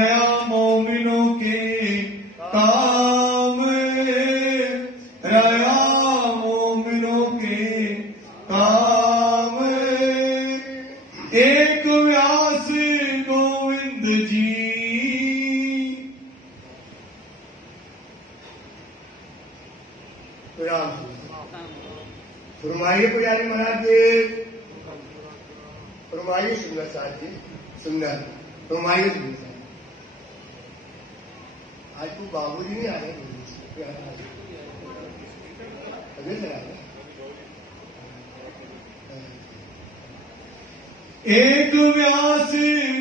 रया मोमिनों के काम, रया मोमिनों के काम। एक व्यास गोविंद जी, फरमाइए पुजारी महाराज जी, फरमाइए सुंदर साहब जी, सुंदर फरमाइए सुंदर साहब। आज तो बाबू जी नहीं आ रहे, एक व्यास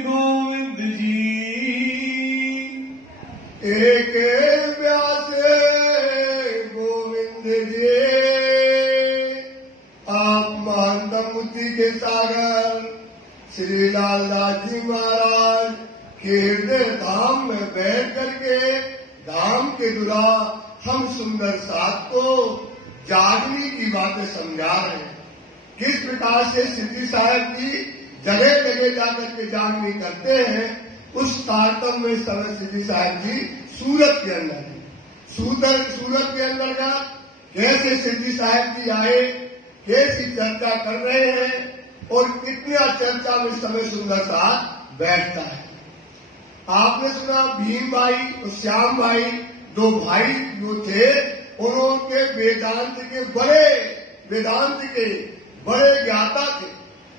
गोविंद जी, एक व्यास गोविंद जी, आप महंतमुक्ति के सागर श्री लालदास जी महाराज के हृदय धाम में बैठ करके धाम के दुरा हम सुंदर साथ को जागने की बातें समझा रहे हैं। किस प्रकार से सिद्धि साहब की जगह जगह जाकर के जागनी करते हैं, उस तारतम्य में समय सिद्धि साहब जी सूरत के अंदर है। सूरत के अंदर का कैसे सिद्धि साहब जी आए, कैसी चर्चा कर रहे हैं और कितना चर्चा में समय सुंदर साहब बैठता है। आपने सुना भीम भाई और श्याम भाई, दो भाई जो थे, उन्होंने वेदांत के बड़े ज्ञाता थे।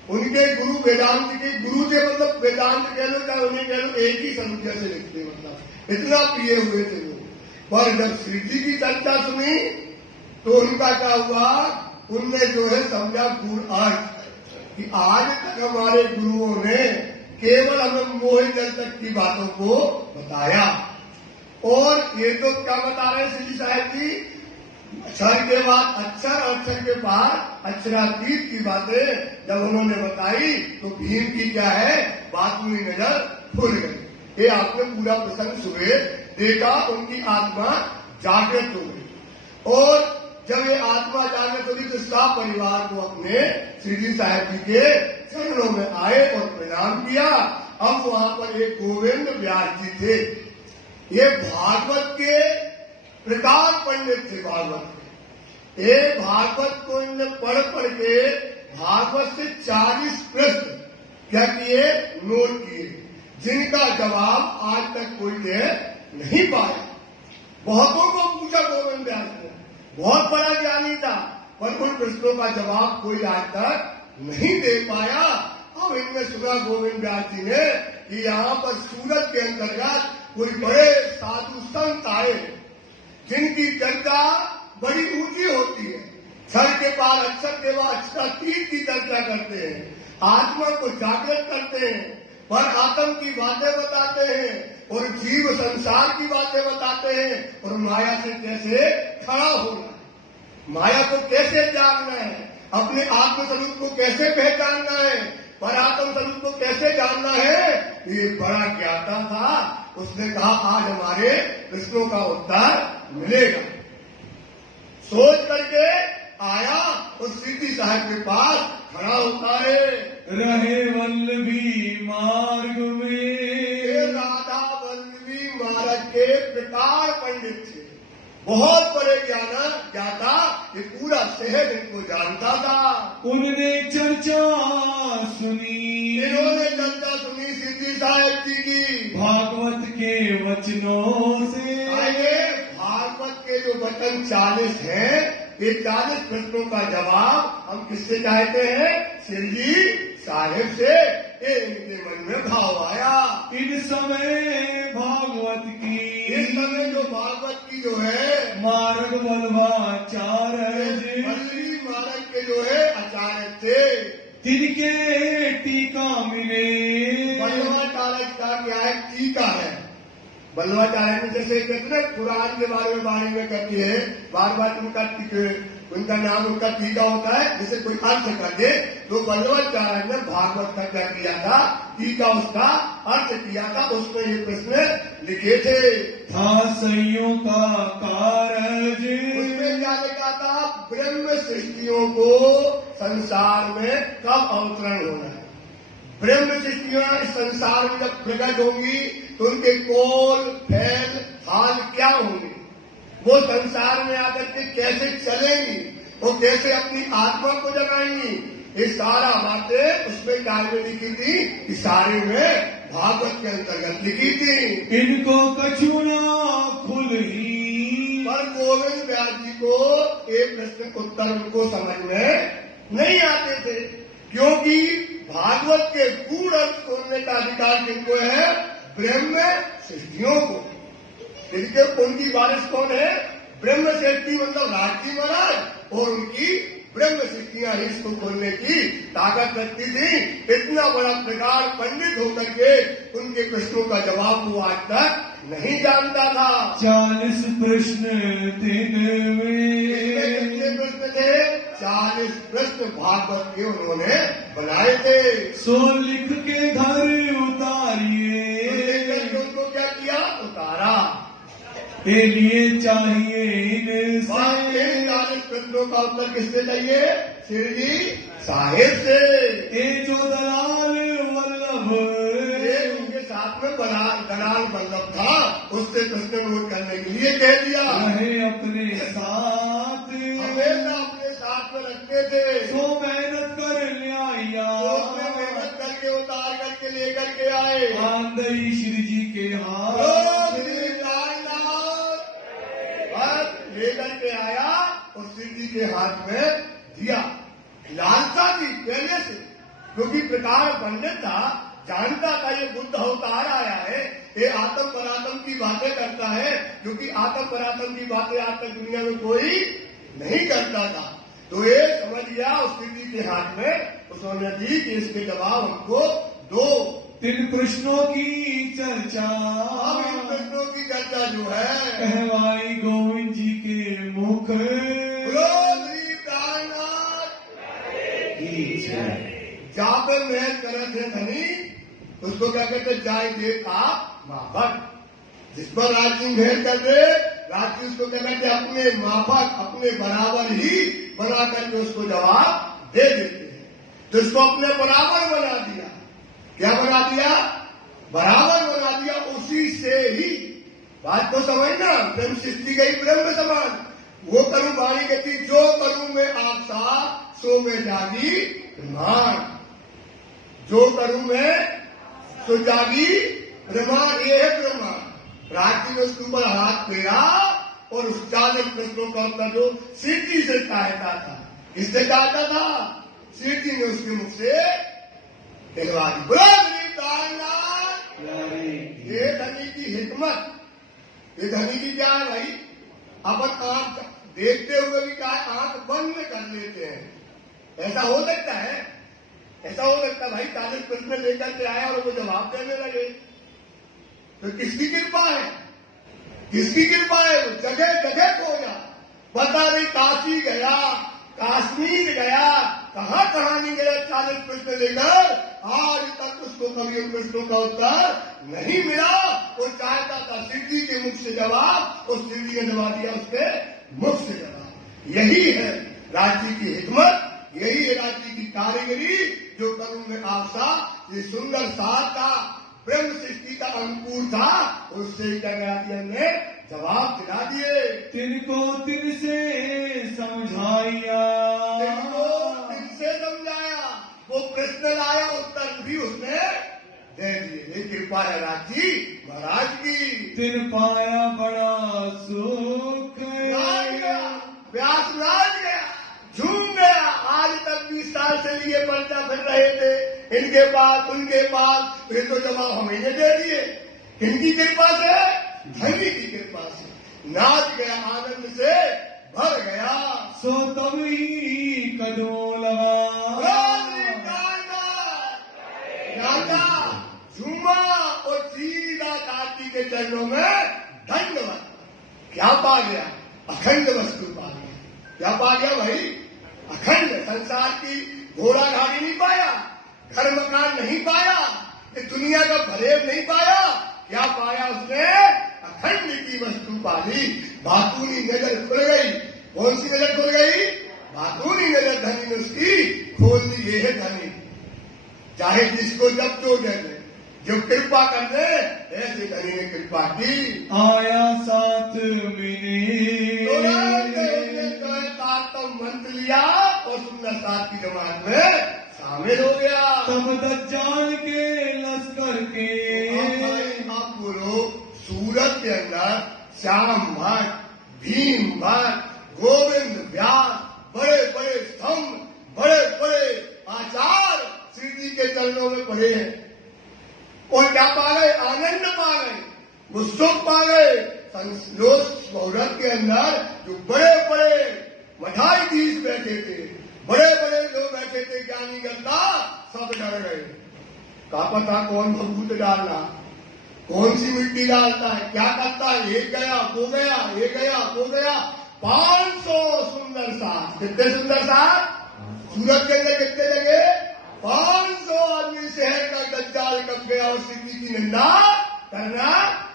उनके गुरु वेदांत के गुरु थे, मतलब वेदांत कह लो चाहे उन्हें कह लो, एक ही संख्या से लिखते, मतलब इतना प्रिय हुए थे वो। पर जब श्री जी की चर्चा सुनी तो उनका क्या हुआ, उनने जो है समझा पूर्ण अर्थ कि आज तक हमारे गुरुओं ने केवल हमें मोह जल तक की बातों को बताया, और ये तो क्या बता रहे हैं सिद्धि साहब जी, अक्षर के बाद अक्षर, अक्षर के बाद अक्षरातीत की बातें जब उन्होंने बताई तो भीम की क्या है बात हुई, नजर खुल गई। ये आपने पूरा प्रसंग सुबह देखा, उनकी आत्मा जागृत हो गई। और जब ये आत्मा जागृत होगी तो सब परिवार को अपने श्री साहब जी के चरणों में आए और प्रणाम किया। अब वहां पर एक गोविंद व्यास जी थे, ये भागवत के प्रकार पंडित थे। भागवत को इनने पढ़ के भागवत से 40 प्रश्न क्या किए, नोट किए, जिनका जवाब आज तक कोई दे नहीं पाया। बहुतों को पूछा गोविंद व्यास ने, बहुत बड़ा ज्ञानी था, पर उन प्रश्नों का जवाब कोई आज तक नहीं दे पाया। अब इनमें सुना गोविंद व्यास जी ने कि यहाँ पर सूरत के अंतर्गत कोई बड़े साधु संत आए, जिनकी चर्चा बड़ी ऊंची होती है। क्षर के बाद अक्षर के बाद अक्षरातीत की चर्चा करते हैं, आत्मा को जागृत करते हैं, पर आत्म की बातें बताते हैं और जीव संसार की बातें बताते हैं, और माया से कैसे खड़ा होना है, माया को कैसे जागना है, अपने आत्म स्वरूप को कैसे पहचानना है, पर आत्म स्वरूप को कैसे जानना है। ये बड़ा ज्ञाता था, उसने कहा आज हमारे प्रश्नों का उत्तर मिलेगा। सोच करके आया और सिद्धि साहब के पास खड़ा होता है। रहे वल्लभी मार्ग में, राधा वल्लभी मार्ग के प्रकार पंडित थे, बहुत बड़े ज्ञाता, ये पूरा शहर इनको जानता था। उन्होंने चर्चा सुनी, इन्होंने चर्चा सुनी सिद्धि साहब जी की भागवत के वचनों से। आइए, भागवत के जो वचन 40 हैं, ये 40 प्रश्नों का जवाब हम किससे चाहते हैं, सिद्धि साहिब से। इनके मन में भाव आया, इन समय भागवत की, इस समय जो भागवत की जो है मार्ग बलवाचार्य, वल्लभी मार्ग के जो है आचार्य थे, तिनके टीका मिले। बल्लवाचार्य का क्या है, टीका है। बल्लवाचार्य में जैसे कहते पुराण के बारे में कहती है, बार बार उनका नाम उनका टीका होता है, जैसे कोई अर्थ कर दे, तो बल्लवाचार्य ने भागवत का क्या किया था, टीका उसका अर्थ किया था, उसमें ये प्रश्न लिखे थे। था सैयों का कारज, उसमें क्या लिखा था, ब्रह्म सृष्टियों को संसार में कब अवतरण होना है, ब्रह्म सृष्टियां इस संसार में जब प्रकट होंगी तो उनके कोल फैल हाल क्या होंगे, वो संसार में आकर के कैसे चलेंगी, वो कैसे अपनी आत्मा को जगाएंगी, ये सारा बातें उसमें काल में लिखी थी, इस सारे में भागवत के अंतर्गत लिखी थी। इनको कछुना खुल ही, पर गोविंद व्यास जी को एक प्रश्न उत्तर उनको समझ में नहीं आते थे, क्योंकि भागवत के गूढ़ अर्थ खोलने का अधिकार किनको है? ब्रह्म सृष्टियों को। इसके उनकी वारिस कौन है? ब्रह्म सृष्टि मतलब राजी महाराज, और उनकी ब्रह्म सृष्टियां ही इसको खोलने की ताकत रखती थी। इतना बड़ा प्रकार पंडित होकर के उनके प्रश्नों का जवाब वो आज तक नहीं जानता था। 40 प्रश्न दिन में, कितने प्रश्न थे? 40 प्रश्न भागवत के उन्होंने बनाए थे। सो लिख के घर उतारिए, उनको क्या किया? उतारा। के लिए चाहिए इनसे 40 प्रश्नों का उत्तर किससे चाहिए? शिरडी साहिब से। ए जो दलाल वल्लभ, उनके साथ में दलाल वल्लभ था, उससे प्रश्न नोट करने के लिए कह दिया। रहे अपने साथ, हमेशा अपने साथ में रखते थे। सो मेहनत कर ले आया, उसमें मेहनत करके उतार करके लेकर के आए। आंदई श्री जी के हाथ, लेकर के आया और श्री जी के हाथ में दिया। लालसा थी पहले से, क्योंकि प्रकार पंडित था, जानता था ये बुद्ध अवतार आया है, ये आत्म परात्म की बातें करता है, क्योंकि आत्म परात्म की बातें आज तक दुनिया में कोई नहीं करता था। तो ये समझ गया, उस श्री जी के हाथ में उसने दी कि इसके जवाब हमको दो। 3 प्रश्नों की चर्चा, अब इन प्रश्नों की चर्चा जो है कहवाई गोविंद जी के मुख, जाते महल करत है धनी, उसको क्या कहते? जाय दे आप माफक। जिस पर राजी भेद कर दे, राजी उसको क्या कहते? अपने माफक, अपने बराबर ही बना करके उसको जवाब दे देते हैं। तो इसको अपने बराबर बना दिया। क्या बना दिया? बराबर बना दिया। उसी से ही बात को समझना, ब्रह्म सृष्टि गई ब्रह्म समान। वो करूं वाणी गति, जो करूं मैं आपसा, सो में जागी प्रमाण। जो करूं मैं सो जागी प्रमाण, ये है प्रमाण। रात्रि में उसके ऊपर हाथ फेरा और उस 40 प्रश्नों का उत्तर जो सिद्धि से चाहता था, किससे चाहता था? सिद्धि ने उसके मुख से कहवा दी। ये धनी की हिकमत, ये धनी की क्या है भाई? अपन आंख देखते हुए भी क्या आंख बंद कर लेते हैं। ऐसा हो सकता है? ऐसा हो सकता है भाई? 40 प्रश्न लेकर के आया और वो जवाब देने लगे, तो किसकी कृपा है? किसकी कृपा है? जगह जगह खोजा, पता नहीं काशी गया, कश्मीर गया, कहाँ नहीं गया, 40 प्रश्न लेकर आज तक उसको कभी उन प्रश्नों का उत्तर नहीं मिला। वो चाहता था सिद्धि के मुख से जवाब, और सिद्धि ने जवाब दिया उसके मुख से जवाब। यही है राज्य की हिकमत, यही है राज्य की कारीगरी। जो करूं मैं आपसा, ये सुंदर सार था, ब्रह्म सृष्टि का अंकुर था, उससे क्या करा दिया? हमने जवाब दिला दिए। तिनको तिन से समझाया, तिनसे समझाया, वो प्रश्न लाया, उत्तर भी उसने दे दिए। ये कृपा है राजी महाराज की। तिन पाया बड़ा सुख, व्यास राज गया, झूम गया। आज तक 20 साल से लिए पलटा फिर रहे थे, इनके पास उनके पास, फिर तो जवाब हमें दे दिए। किनकी कृपा से? धनी की कृपा से। नाच गया, आनंद से भर गया। सो तब ही कदों लगा, झूमा और सीधा काशी के चरणों में धन्यवाद। क्या पा गया? अखंड वस्तु पा गया। क्या पा गया भाई? अखंड। संसार की घोड़ा गाड़ी नहीं पाया, घर मकान नहीं पाया, दुनिया का भरेव नहीं पाया। क्या पाया उसने? अखंड की वस्तु पाली। बातूनी नजर खुल गई। कौन सी नजर खुल गई? बातूनी नजर धनी ने उसकी खोल दी। ये है धनी। चाहे जिसको जब जो दे दे, जो कृपा कर दे ऐसे धनी ने कृपा की। आया साथ मिले तो मंत्र लिया और सुंदर साथ की जमात में शामिल हो गया। तब दज्जाल के लश्कर के आप बोलो, सूरत के अंदर श्याम भट्ट, भीम भट्ट, गोविंद व्यास, बड़े बड़े स्तंभ, बड़े बड़े आचार्य श्री जी के चरणों में पड़े हैं और क्या पा गए? आनंद पा गए, वो सुख पा गए। सूरत के अंदर जो बड़े बड़े मठाधीश बैठे थे, बड़े बड़े लोग बैठे थे, ज्ञानी गंदा, सब डर गए। का पता कौन भभूत डालना, कौन सी मिट्टी डालता है, क्या करता है। एक गया वो गया, एक गया वो गया। 500 सुंदर साथ। कितने सुंदर साथ? सूरत के अंदर कितने लगे? 500 आदमी शहर का दज्जाल कब गया और सिद्धि की निंदा करना,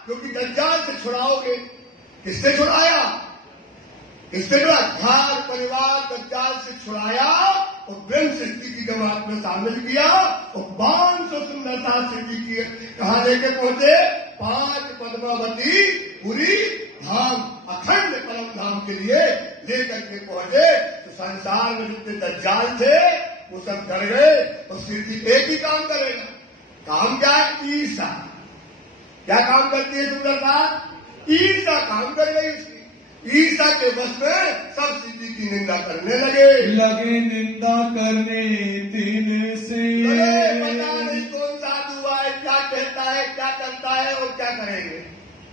क्योंकि दज्जाल से छुड़ाओगे। किससे छुड़ाया? किससे छुड़ा? घर परिवार दज्जाल से छुड़ाया और ब्रह्म सृष्टि की जमात में शामिल किया और 500 सुंदर साथ सिद्धि की कहा लेके पहुंचे? 5 पद्मावती पूरी धाम, अखंड परम धाम के लिए लेकर के पहुंचे। तो संसार में जितने दज्जाल थे वो सब डर गए और सिद्धि एक ही काम करेगा। काम क्या है? ईर्षा। क्या काम करती है सुंदर साथ? ईर्षा काम कर गई उसकी। ईर्षा के बस में सब सिद्धि की निंदा करने लगे निंदा करने दिन से। पता नहीं कौन साधु है, क्या कहता है, क्या करता है और क्या करेंगे,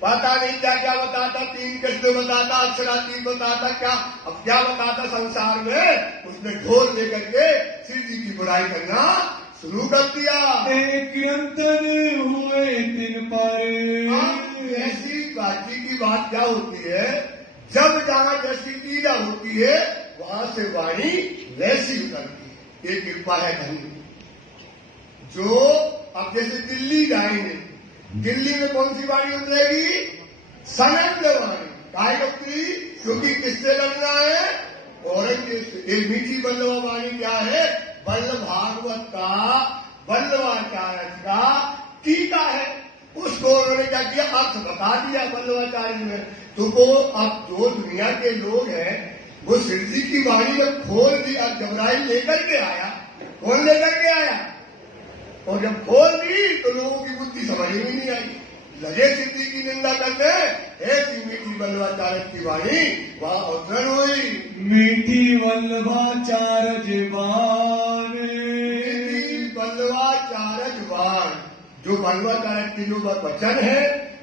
पता नहीं क्या क्या बताता। 3 कृष्ण बताता, अक्षराती बताता, क्या अब क्या बताता। संसार में उसने ढोल लेकर के सिद्धि की बुराई करना शुरू कर दिया। एक निरंतर हुए दिन पर। ऐसी बातचीत की बात क्या होती है? जब जहां जैसी ईजा होती है वहां से वाणी वैसी उतरती है। ये कृपा है धनी। जो अब जैसे दिल्ली जाएंगे, दिल्ली में कौन सी वाणी उतरेगी? सनंद वाणी। काय उतरी? क्योंकि किससे लड़ना है? औरंगजेब से। एक मीठी बल्लवा वाणी क्या है? बल्लभ भागवत का, बल्लवाचार्य का टीका है। उसको उन्होंने क्या किया? अर्थ बता दिया बल्लवाचार्य ने। तो वो अब जो दुनिया के लोग हैं वो सिद्धि की वाणी जब खोल दी, अब जबराइल लेकर के आया। कौन लेकर के आया? और जब खोल दी तो लोगों की बुद्धि समझ में नहीं आई, लगे सिद्धि की निंदा करते। ऐसी मीठी बल्लवाचार्य की वाणी वहां अवतरण हुई। मीठी बल्लवाचार्य जबान, बल्लवाचार्य जबान। जो बल्लवाचार्य की जो वचन है,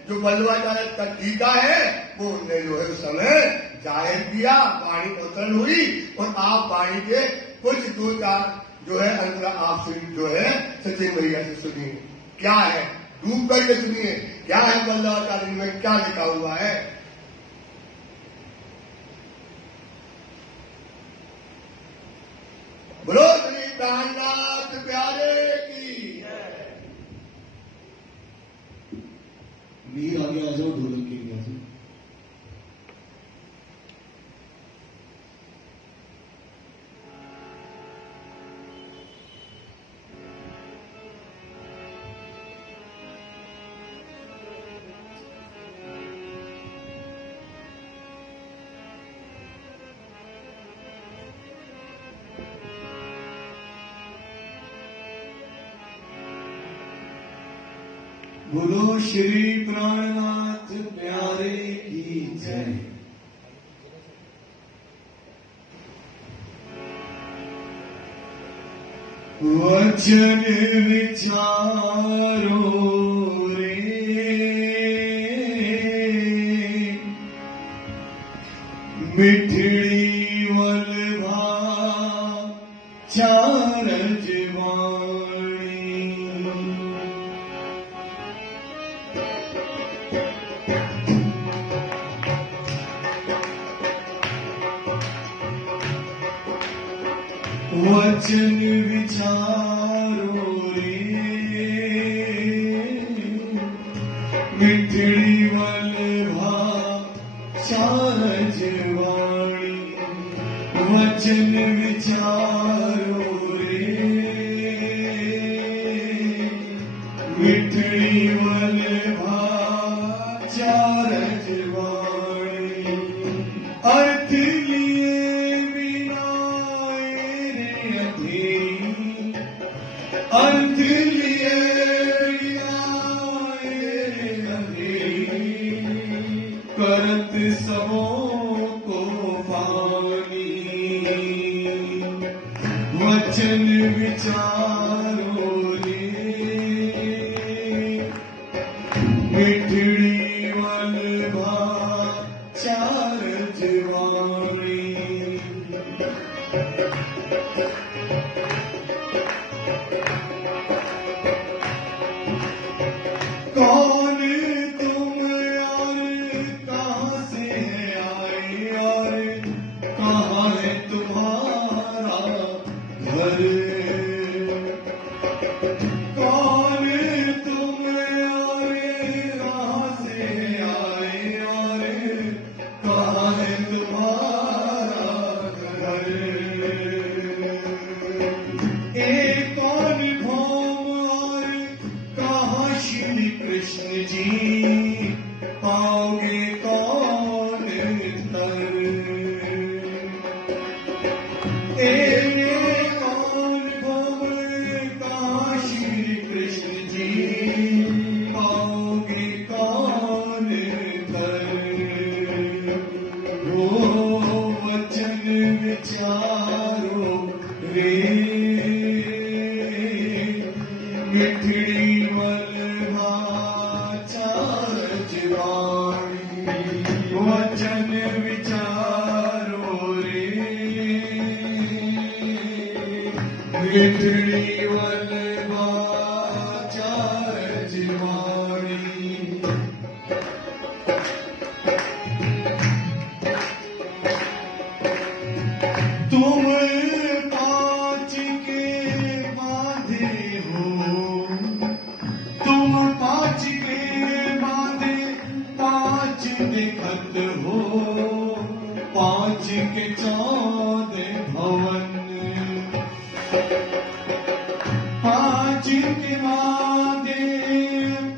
जो बल्लवाचार्य का टीका है, वो उनने जो है उस समय जाहिर किया। वाणी अवतरण हुई और आप वाणी के कुछ 2-4 जो है अंतर आप जो है सचिन भैया से सुनिए। क्या है? डूब करके सुनिए क्या है बल्लवाचार्य में क्या लिखा हुआ है। बोलो श्री प्राणनाथ प्यारे की। मीर आगे आ जाओ ढोलक के लिए। बोलो श्री प्राणनाथ प्यारे की जय। वचन विचारो रे मिठड़ी वल्लभा चारज वचन विचारो रे मिठड़ी वल्लभा चारज वाणी। वचन विचारो रे सबों को पानी वचन विचारो रे मिठड़ी वलभा चार जवानी कौन तुम यार कहाँ से आए यार कहाँ है तुम्हारा घर कौन तुम यार कहाँ से आए यार कहाँ है तुम्हारा घर एक कौन भौम और कहाँ श्री कृष्ण जी पाओगे कौन तर एक कौन भौम कहाँ श्री कृष्ण जी पाओगे कौन तर वो वचन विचारो रे मिठड़ी वलभा चार जवानी वचन विचारो रे मिठड़ी वलभा चार जवानी तुम पाँच के बांधे हो तुम पाँच के बांधे पाँच दिखत हो पाँच के 14 भवन पाँच के बांधे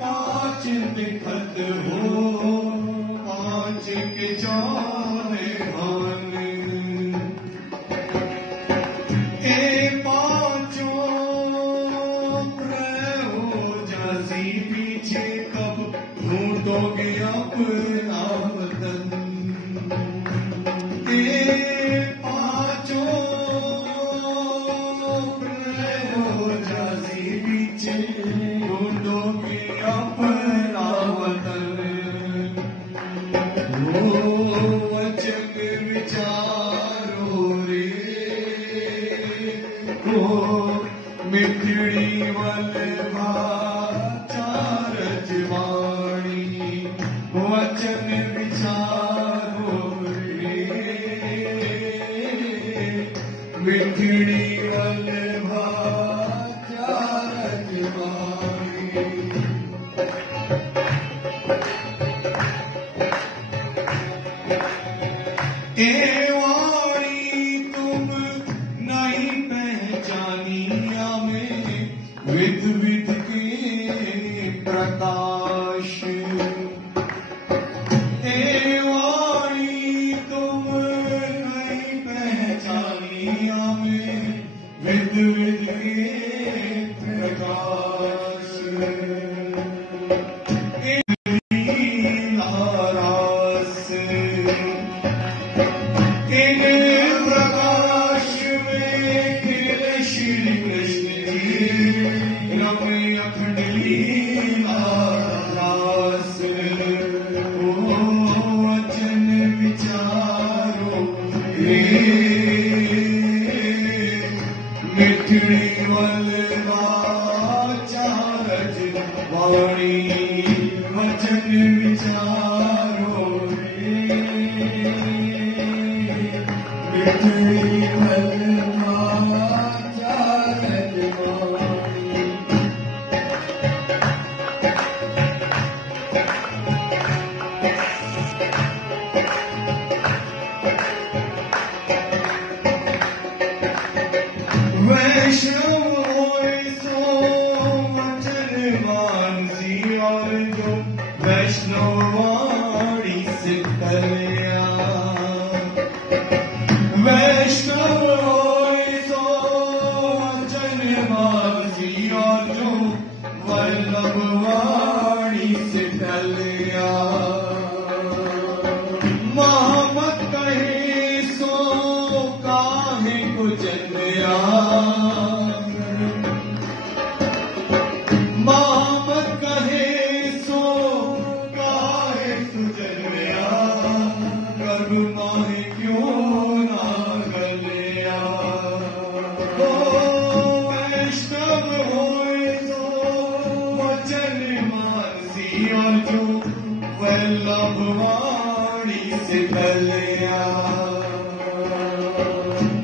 पाँच दिखत हो पाँच के 14 भवन ए पाँचों प्रहो जासी पीछे कब ढूंढोगे अपना वतन ए पाँचों प्रहो जासी पीछे ढूंढोगे अपना वतन वो वचन विचारो रे वो मिठड़ी वलभा चार जवानी वचन विचारो रे मिठड़ी वलभा चार जवानी ए वाणी तुम नहीं पहचानी हमें विध विध के प्रकाश ए वाणी तुम नहीं पहचानी हमें विध विध के प्रकाश नारास इन प्रकाश में खिले श्री कृष्ण जी रमे अखंड लीला रास ओ वचन विचारो रे मिठड़ी वलभा चार जवानी वचन विचारो रे मिठड़ी वलभा चार जवानी वैष्णव सो वचन मानसी और जो वैष्णवाणी से कल्या वैष्णव सो वचन मानसी और जो वल्लभवाणी से कल्या वल्लभ वाणी से फलिया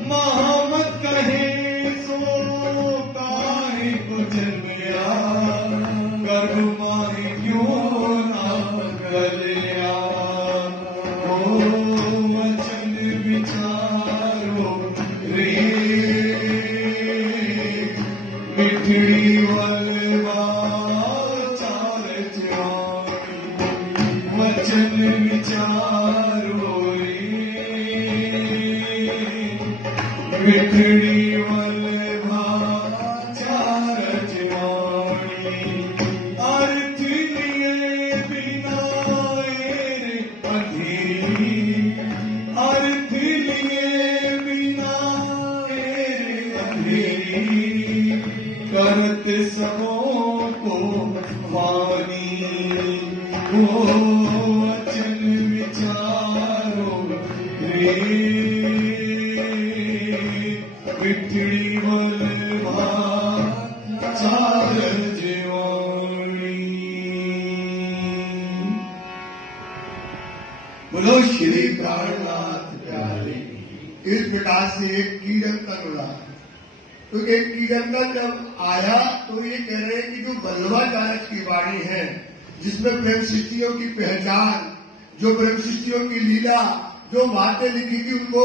मोहम्मद कहे सो काहे को जन्मया गर्भ माही क्यों ना गलिया ओ वचन विचारो रे मिठड़ी वलवा चार जवानी वचन विचारो रे मिठड़ी वलवा चार जवानी अर्थ लिए बिना रे अधीरी अर्थ लिए बिना रे अधीरी करत सबों को वानी वो वचन विचारो रे मिठड़ी वलभा चार जवानी। बोलो श्री प्राणनाथ प्यारे। इस प्रकार से एक कीर्तन उड़ा, तो एक कीर्तन जब आया तो ये कह रहे हैं कि जो वल्लभाचार्य की वाणी है, जिसमें ब्रह्म सृष्टियों की पहचान, जो ब्रह्म सृष्टियों की लीला, जो बातें लिखी थी, उनको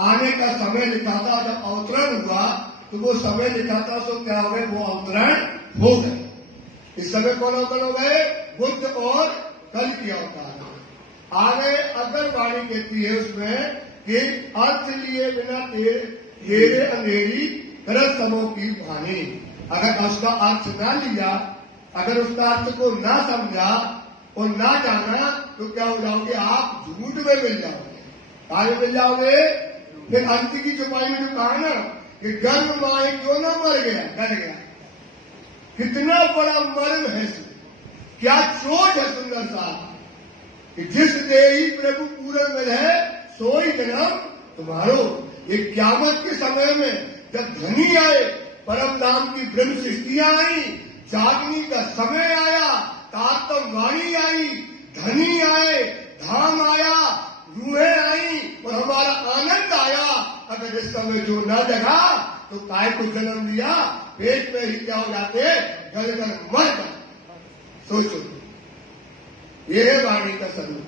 आने का समय लिखा था। जब अवतरण हुआ तो वो समय लिखा था, तो क्या हो गए, वो अवतरण हो गए। इस समय कौन अवतरण हो गए, बुद्ध और कल की अवतार। आगे अगर वाणी कहती है उसमें कि अर्थ लिए बिना तेरे अंधेरी तरह समों की भानी। अगर उसका अर्थ ना लिया, अगर उसका अर्थ को ना समझा और ना जाना, तो क्या हो जाओगे, आप झूठ में मिल जाओगे। आगे मिल जाओगे। फिर अंत की छुपाई में जो कहा ना कि गर्भ माए क्यों ना मर गया, डर गया। कितना बड़ा मर्म है, क्या सोच है सुंदर सा कि जिस देही प्रभु पूरन में है सोई जन्म तुम्हारो। ये क्यामत के समय में जब धनी आए, परम धाम की ब्रह्म सृष्टियां आई, जागनी का समय आया, तारतम वाणी आई, धनी आए, धाम आया, रूहें आई और हमारा आनंद आया। अगर इस समय जो न जगा तो काय को जन्म लिया, पेट में ही क्या हो जाते, गल गल मर जाते। सोचो, ये है वाणी का स्वरूप।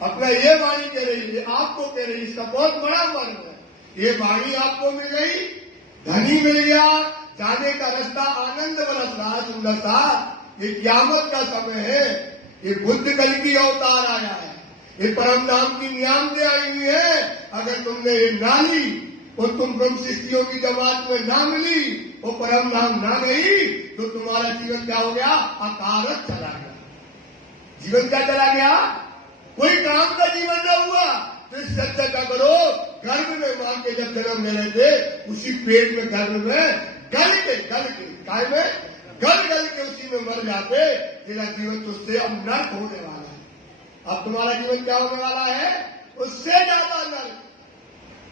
अपना ये वाणी कह रही है, आपको कह रही है, इसका बहुत बड़ा मर्म है। ये वाणी आपको मिल गई, धनी मिल गया, जाने का रास्ता आनंद बरस रहा, सुंदर था। ये क्यामत का समय है, ये बुद्ध कल की अवतार आया है, ये परम धाम की नियामतें आई हुई है। अगर तुमने ये ना ली और तुम ब्रह्म सृष्टियों की जमात में ना मिली, वो परम धाम ना गई, तो तुम्हारा जीवन क्या हो गया, अकारत चला गया। जीवन क्या चला गया, कोई काम का जीवन न हुआ। तो इस सत्य का करो, गर्भ में मां के जब जन्म ले रहे थे, उसी पेट में गर्भ में गल के काय में गल के उसी में मर जाते। तेरा जीवन तो उससे अब नर्क होने वाला है। अब तुम्हारा जीवन क्या होने वाला है, उससे ज्यादा नर्क।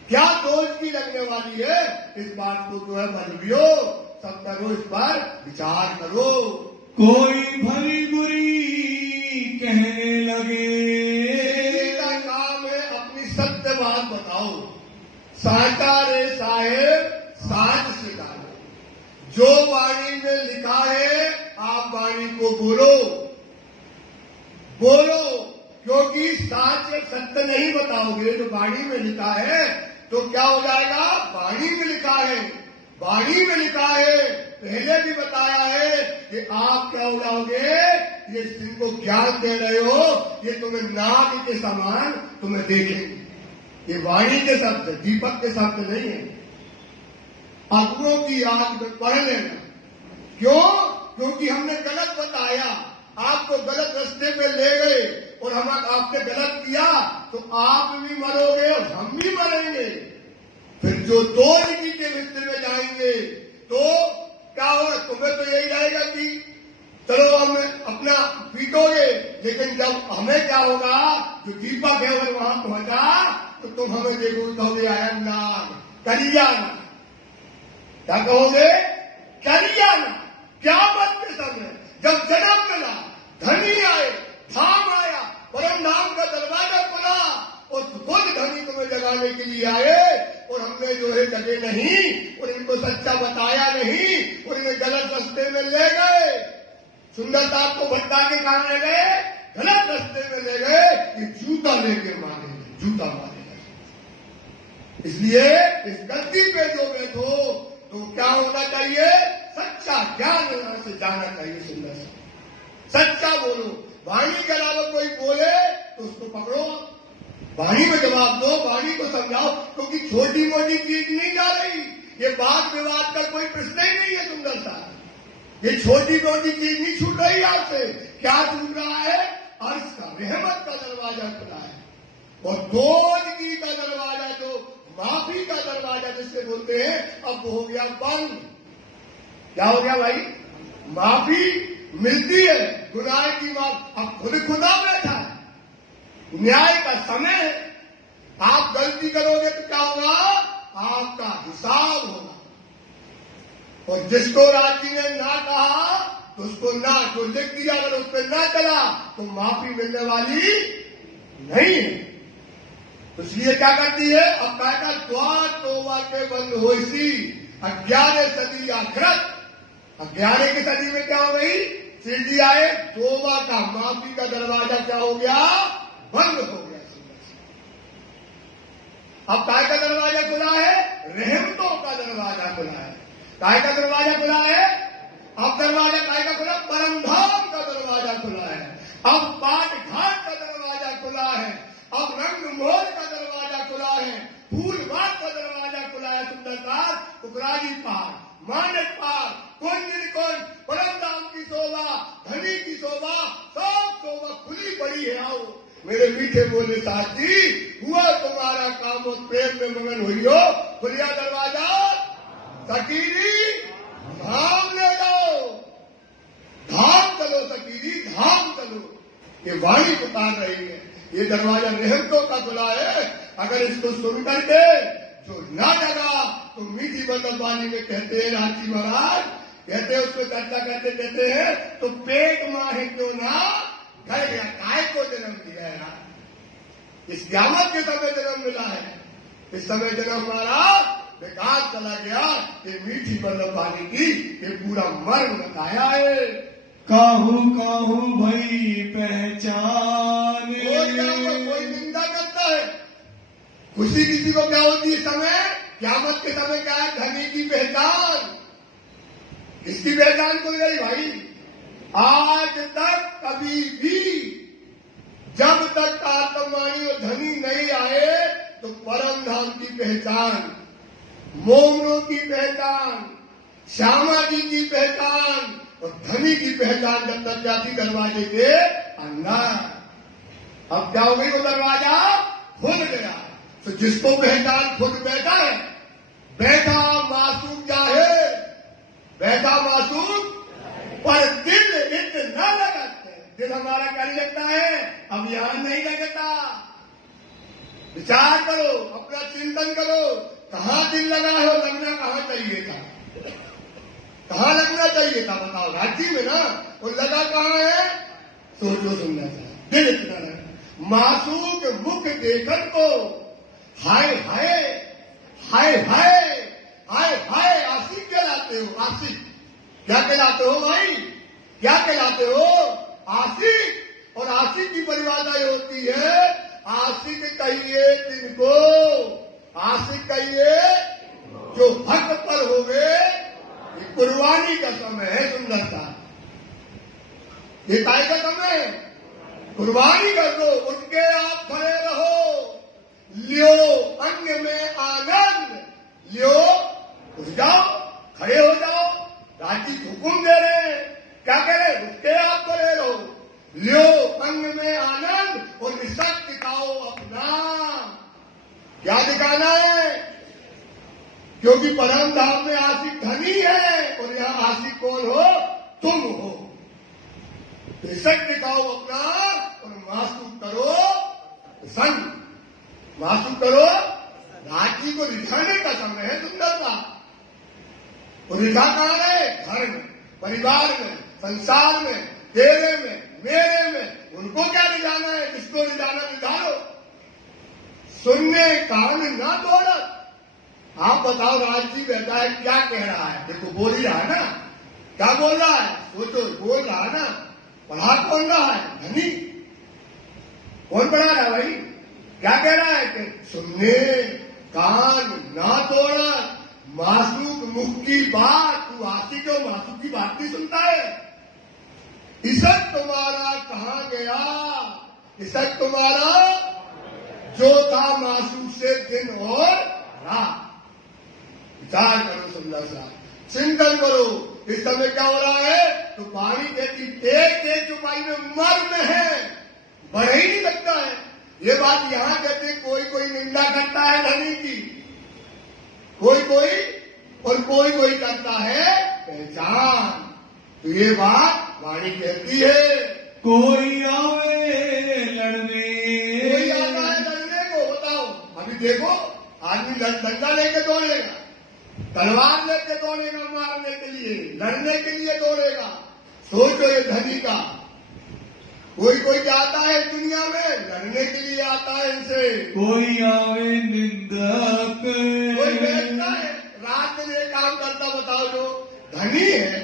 क्या दोष की लगने वाली है, इस बात को जो है बलवियो, सब करो, इस पर विचार करो। कोई भली बुरी कहने लगे, का काम है अपनी सत्य बात बताओ। साचा रे साहेब साच सिखाओ। जो वाणी में लिखा है, आप वाणी को बोलो, क्योंकि साच सत्य नहीं बताओगे तो वाणी में लिखा है, तो क्या हो जाएगा, वाणी में लिखा है, वाणी में लिखा है। पहले भी बताया है कि आप क्या हो जाओगे, ये जिनको ज्ञान दे रहे हो, ये तुम्हें नाग के समान तुम्हें देखेंगे। ये वाणी के शब्द, दीपक के शब्द नहीं है। अग्नों की आग में पढ़ लेना। क्यों, क्योंकि हमने गलत बताया, आपको गलत रास्ते पे ले गए और हम आपने गलत किया, तो आप भी मरोगे और हम भी मरेंगे। फिर जो दो ऋषि के मित्र में जाएंगे तो क्या होगा, तुम्हें तो यही रहेगा कि चलो हम अपना पीटोगे, लेकिन जब हमें क्या होगा, जो दीपक है अगर वहां पहुंचा तो तुम हमें देखो कहोगे आया नाग करियाना। क्या कहोगे, करियाना। क्या बात के समय जब जन्म मिला, धनी आए, धाम करवाने के लिए आए और हमने जो है जगह नहीं और इनको सच्चा बताया नहीं और इन्हें गलत रास्ते में ले गए। सुंदरता को भटका के कहा ले गए, गलत रास्ते में ले गए कि जूता लेके मारेंगे, जूता मारेंगे। इसलिए इस गलती पे जो बैठो तो क्या होना चाहिए, सच्चा ज्ञान होना से जाना चाहिए। सुंदर सच्चा बोलो, वाणी के अलावा कोई बोले तो उसको पकड़ो, वाणी में जवाब दो, वाणी को समझाओ, क्योंकि छोटी मोटी चीज नहीं जा रही। ये वाद विवाद का कोई प्रश्न ही नहीं है। सुंदर सा ये छोटी मोटी चीज नहीं छूट रही आपसे। क्या छूट रहा है, अर्श का, रहमत का दरवाजा खुला है और दोजगी का दरवाजा, जो माफी का दरवाजा जिससे बोलते हैं, अब हो गया बंद। क्या हो गया भाई, माफी मिलती है, गुनाह की माफ। अब खुद खुदा बैठा है, न्याय का समय है। आप गलती करोगे तो क्या होगा, आपका हिसाब होगा। और जिसको राजी ने ना कहा तो उसको ना, जो लिख दिया अगर उस पर ना चला तो माफी मिलने वाली नहीं है। तो इसलिए क्या करती है, अब कहता द्वार तोबा के बंद हो इसी 11 सदी आखिरत। 11 की सदी में क्या हो गई, सीढ़ी आए, तोबा का, माफी का दरवाजा क्या हो गया, बंद हो गया। अब काय का दरवाजा खुला है, रहमतों का दरवाजा खुला है। काय का दरवाजा खुला है, अब दरवाजा काय का खुला, परमधाम का दरवाजा खुला है। अब पाट घाट का दरवाजा खुला है। अब रंग मोल का दरवाजा खुला है, फूल बाग का दरवाजा खुला है। सुंदरता, उकराजी पार, मानक पार, कुंज परमधाम की शोभा, धनी की शोभा, सब शोभा खुली पड़ी है। आओ मेरे मीठे बोले साथी, हुआ तुम्हारा काम और प्रेम में मगन हुई हो, खुलिया दरवाजा, सकीरी धाम ले जाओ, धाम चलो सकीरी, धाम चलो। ये वाणी पुकार रही है, ये दरवाजा रहमतों का खुला है। अगर इसको सुन करके जो ना लगा तो मीठी बल्लभ वाणी में कहते हैं, राजी महाराज कहते हैं, उसको चर्चा करते कहते हैं, तो पेट माहे क्यों ना घर गया, काय को जन्म दिया है यार। इस क़यामत के समय जन्म मिला है, इस समय जन्म हमारा बेकार चला गया। ये मीठी बल्लभ वाणी की ये पूरा मर्म बताया है। काहू काहू भई पहचान, कोई निंदा करता है, खुशी किसी को क्या होती है, समय क़यामत के समय क्या है, धनी की पहचान। इसकी पहचान खुल गई भाई। आज तक कभी भी जब तक आत्मवाणी और धनी नहीं आए तो परम धाम की पहचान, मोमनों की पहचान, श्यामा जी की पहचान और धनी की पहचान जब तक जाती दरवाजे के अंदर। अब क्या हो गई, वो दरवाजा खुल गया। तो जिसको पहचान खुद बैठा है, बैठा मासूम चाहे, बैठा मासूम, पर दिल इत न लगाते। दिल हमारा क्या नहीं लगता है, अब यहां नहीं लगता। विचार करो, अपना चिंतन करो, कहां दिल लगा हो, लगना कहां चाहिए था, कहां लगना चाहिए था बताओ, राज्य में ना, वो लगा कहां है, सोचो सुनना चाहिए। दिल इतना लगा, मासूम के मुख देखन को हाय हाय हाय हाय हाय हाय आशिक कहलाते हो। आशिक क्या कहलाते हो भाई, क्या कहलाते हो, आशिक। और आशिक की परिभाषा ये होती है, आशिक कहिए जिनको, आशिक कहिए जो हक पर हो गए। ये कुर्बानी का समय है। सुंदरता, ये काय का समय है, कुर्बानी कर दो, उठ के आप खड़े रहो, लियो अन्य में आनंद, लियो उठ जाओ, खड़े हो जाओ, राजी हुकुम दे रहे हैं, क्या कह रहे, उठ के आप खड़े रहो, लियो अन्य में आनंद और निशक दिखाओ अपना। क्या दिखाना है, क्योंकि परम धाम में आशिक धनी है और यहां आशिक कौन हो, तुम हो। निशक दिखाओ अपना और मासूम करो संग, मासूम करो। राजी को रिझाने का समय है। सुंदरता, वो रिझा कहां रहे, घर में, परिवार में, संसार में, तेरे में, मेरे में। उनको क्या रिझाना है, किसको रिझाना, रिझा लो। सुनने कान ना दौलत। आप बताओ, राज जी बैठा है, क्या कह रहा है? देखो बोल ही रहा है ना, क्या बोल रहा है? सोचो, बोल रहा है ना। पढ़ा कौन रहा है? धनी। कौन पढ़ा रहा है भाई? क्या कह रहा है कि सुनने कान ना दौलत, मासूक मुख की बात, तू आती क्यों मासूक की बात नहीं सुनता है? इसक तुम्हारा कहाँ गया? इसक तुम्हारा जो था मासूक से दिन और रात। विचार करो सुंदर सा, चिंतन करो। इस समय क्या हो रहा है? तो पानी कहती पेड़ के चुपाई में मर्म है, बढ़ ही नहीं सकता है। ये बात यहां कहते कोई कोई निंदा करता है धनी की, कोई कोई, और कोई कोई करता है पहचान। तो ये बात वाणी कहती है। कोई आवे लड़ने, कोई आता है लड़ने को। बताओ, अभी देखो, आदमी डंडा लेके दौड़ेगा, तलवार लेके दौड़ेगा, मारने के लिए, लड़ने के लिए दौड़ेगा। सोचो ये धनी का। कोई कोई जाता है दुनिया में लड़ने के लिए आता है इनसे। कोई आवे निंदक, कोई बैठता है रात में ये काम करता। बताओ, जो धनी है,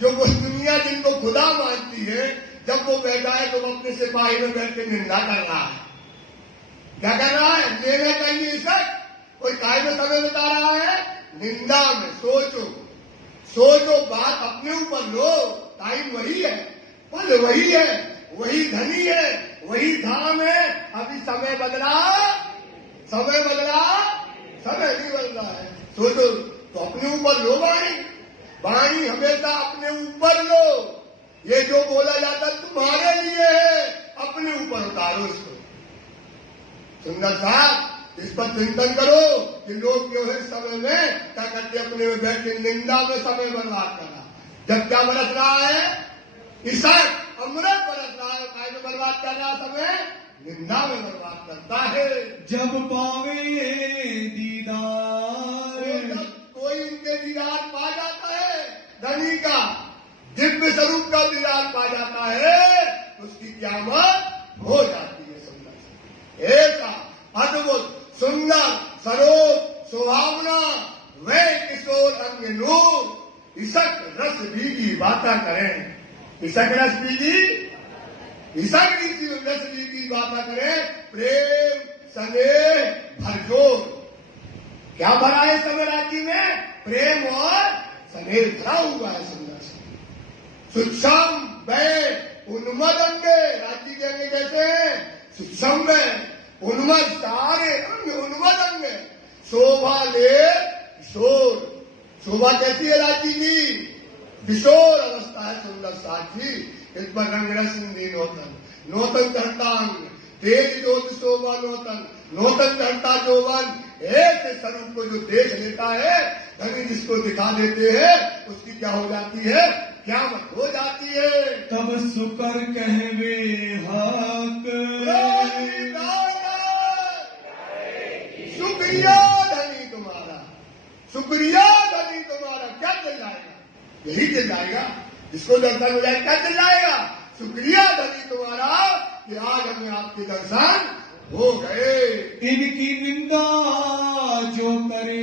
जो वो दुनिया जिनको खुदा मानती है, जब वो बैठा है तो वो अपने सिपाही में बैठ के निंदा कर रहा है। क्या कर रहा है? लेना चाहिए इसक। कोई काय में समय बता रहा है? निंदा में। सोचो, सोचो, बात अपने ऊपर लो। टाइम वही है, पल वही है, वही धनी है, वही धाम है। अभी समय बदला, समय बदला, समय नहीं बदल रहा है। सोचो, तो अपने ऊपर लो वाणी। वाणी हमेशा अपने ऊपर लो। ये जो बोला जाता तुम्हारे लिए है, अपने ऊपर उतारो इसको। सुंदर साहब, इस पर चिंतन करो कि लोग जो है समय में क्या करते, अपने में बैठ के निंदा में समय बर्बाद करना। जब क्या बरस रहा है? इसक अमृत बरस रहा है। काय में बर्बाद कर रहा समय? निंदा में बर्बाद करता है। जब पावे दीदार, जब कोई इनके दीदार पा जाता है, धनी का दिव्य स्वरूप का दीदार पा जाता है, उसकी क़यामत हो जाती है। सुंदर ऐसा अद्भुत सुंदर स्वरूप सुहावना वे किशोर अंग नूर, इसक रस बीगी बाता करें। इसक रस बीगी, इसक रस बीगी बाता करें। प्रेम स्नेह भरजोर। क्या भरा है समय राज्य में? प्रेम और स्नेह भरा हुआ है। सुंदर से सूक्ष्म वे उन्मदंगे, राज्य देंगे कैसे? सूक्ष्म वे उन्मद, सारे अंग उन्मदंग, शोभा ले किशोर। शोभा कैसी है राज्य की? किशोर अवस्था है। सुंदर साथी, इस पर रंग रसिंदी नौतन, नौतन करता अंग, तेज ज्योति शोभा नौतन, नौतन करता जौवन। ऐसे स्वरूप को जो देख लेता है धनी, जिसको दिखा देते हैं, उसकी क्या हो जाती है? क़यामत हो जाती है। तब सुकर कहवे हक, शुक्रिया धनी तुम्हारा, शुक्रिया धनी तुम्हारा। क्या चिल्लाएगा? यही चिल्लाएगा जिसको दर्शन हो जाए। क्या चिल्लाएगा? शुक्रिया धनी तुम्हारा कि आज हमें आपके दर्शन हो गए। इनकी निंदा जो करे,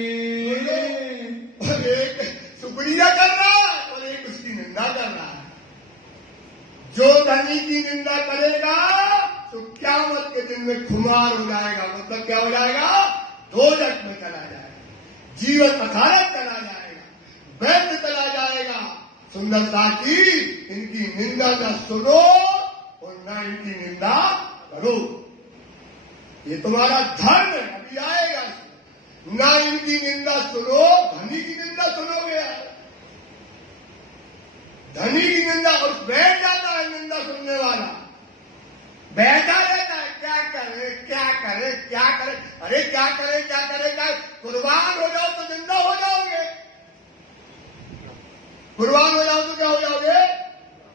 एक शुक्रिया कर रहा है और एक उसकी निंदा कर रहा है। जो धनी की निंदा करेगा तो क़यामत के दिन में खुमार हो जाएगा। मतलब क्या हो जाएगा? दोजख में चला जाएगा, जीवन अखारत चला जाएगा, व्यर्थ चला जाएगा। सुंदर साथी, इनकी निंदा न सुनो और न इनकी निंदा करो। ये तुम्हारा धर्म है, अभी आएगा। न इनकी निंदा सुनो, धनी की निंदा सुनोगे। धनी की निंदा, और बैठ जाता है निंदा सुनने वाला, बैठा रहता है। क्या करे, क्या करे, क्या करे? अरे क्या करे, क्या करे, क्या? कुर्बान हो जाओ तो जिंदा हो जाओगे, कुर्बान हो जाओ तो क्या हो जाओगे?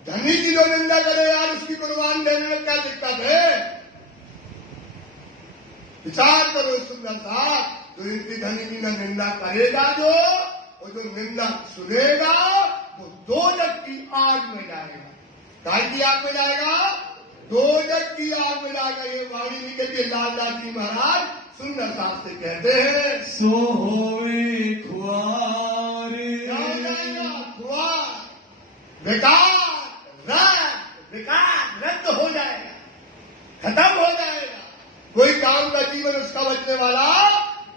धनी की जो निंदा करे यार, उसकी कुर्बान देने में क्या दिक्कत है? विचार करो सुंदर साहब। जो इनकी धनी की निंदा करेगा, जो और जो निंदा सुनेगा, वो दोजख की आग में जाएगा। काय की आग में जाएगा? दोजख की आग में जाकर ये वाणी निकलती है। लालदास जी महाराज सुंदर साहब से कहते हैं, सो होवे खुआर, खुआर बेकार रद्द हो जाएगा, खत्म हो जाएगा, कोई काम का जीवन उसका बचने वाला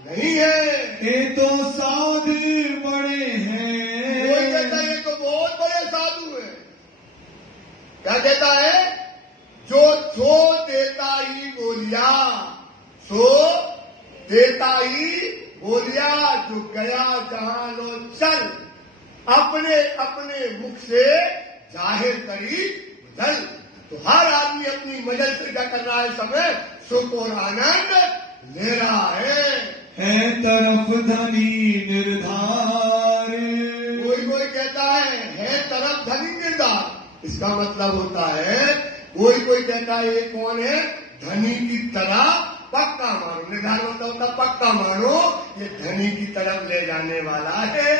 नहीं है। ये तो साधु बड़े हैं, कोई कहता है ये तो बहुत बड़े साधु है। क्या कहता है? जो सो देता ही बोलिया, सो देता ही बोलिया, जो गया जहां लो चल, अपने अपने मुख से जाहिर करी जल। तो हर आदमी अपनी मजल से क्या कर रहा है? समय सुख और आनंद ले रहा है तरफ धनी निर्धार। कोई कहता है तरफ धनी निर्धार। इसका मतलब होता है, कोई कहता है ये कौन है? धनी की तरह पक्का मानो। निर्धार मतलब होता पक्का मानो, ये धनी की तरफ ले जाने वाला है।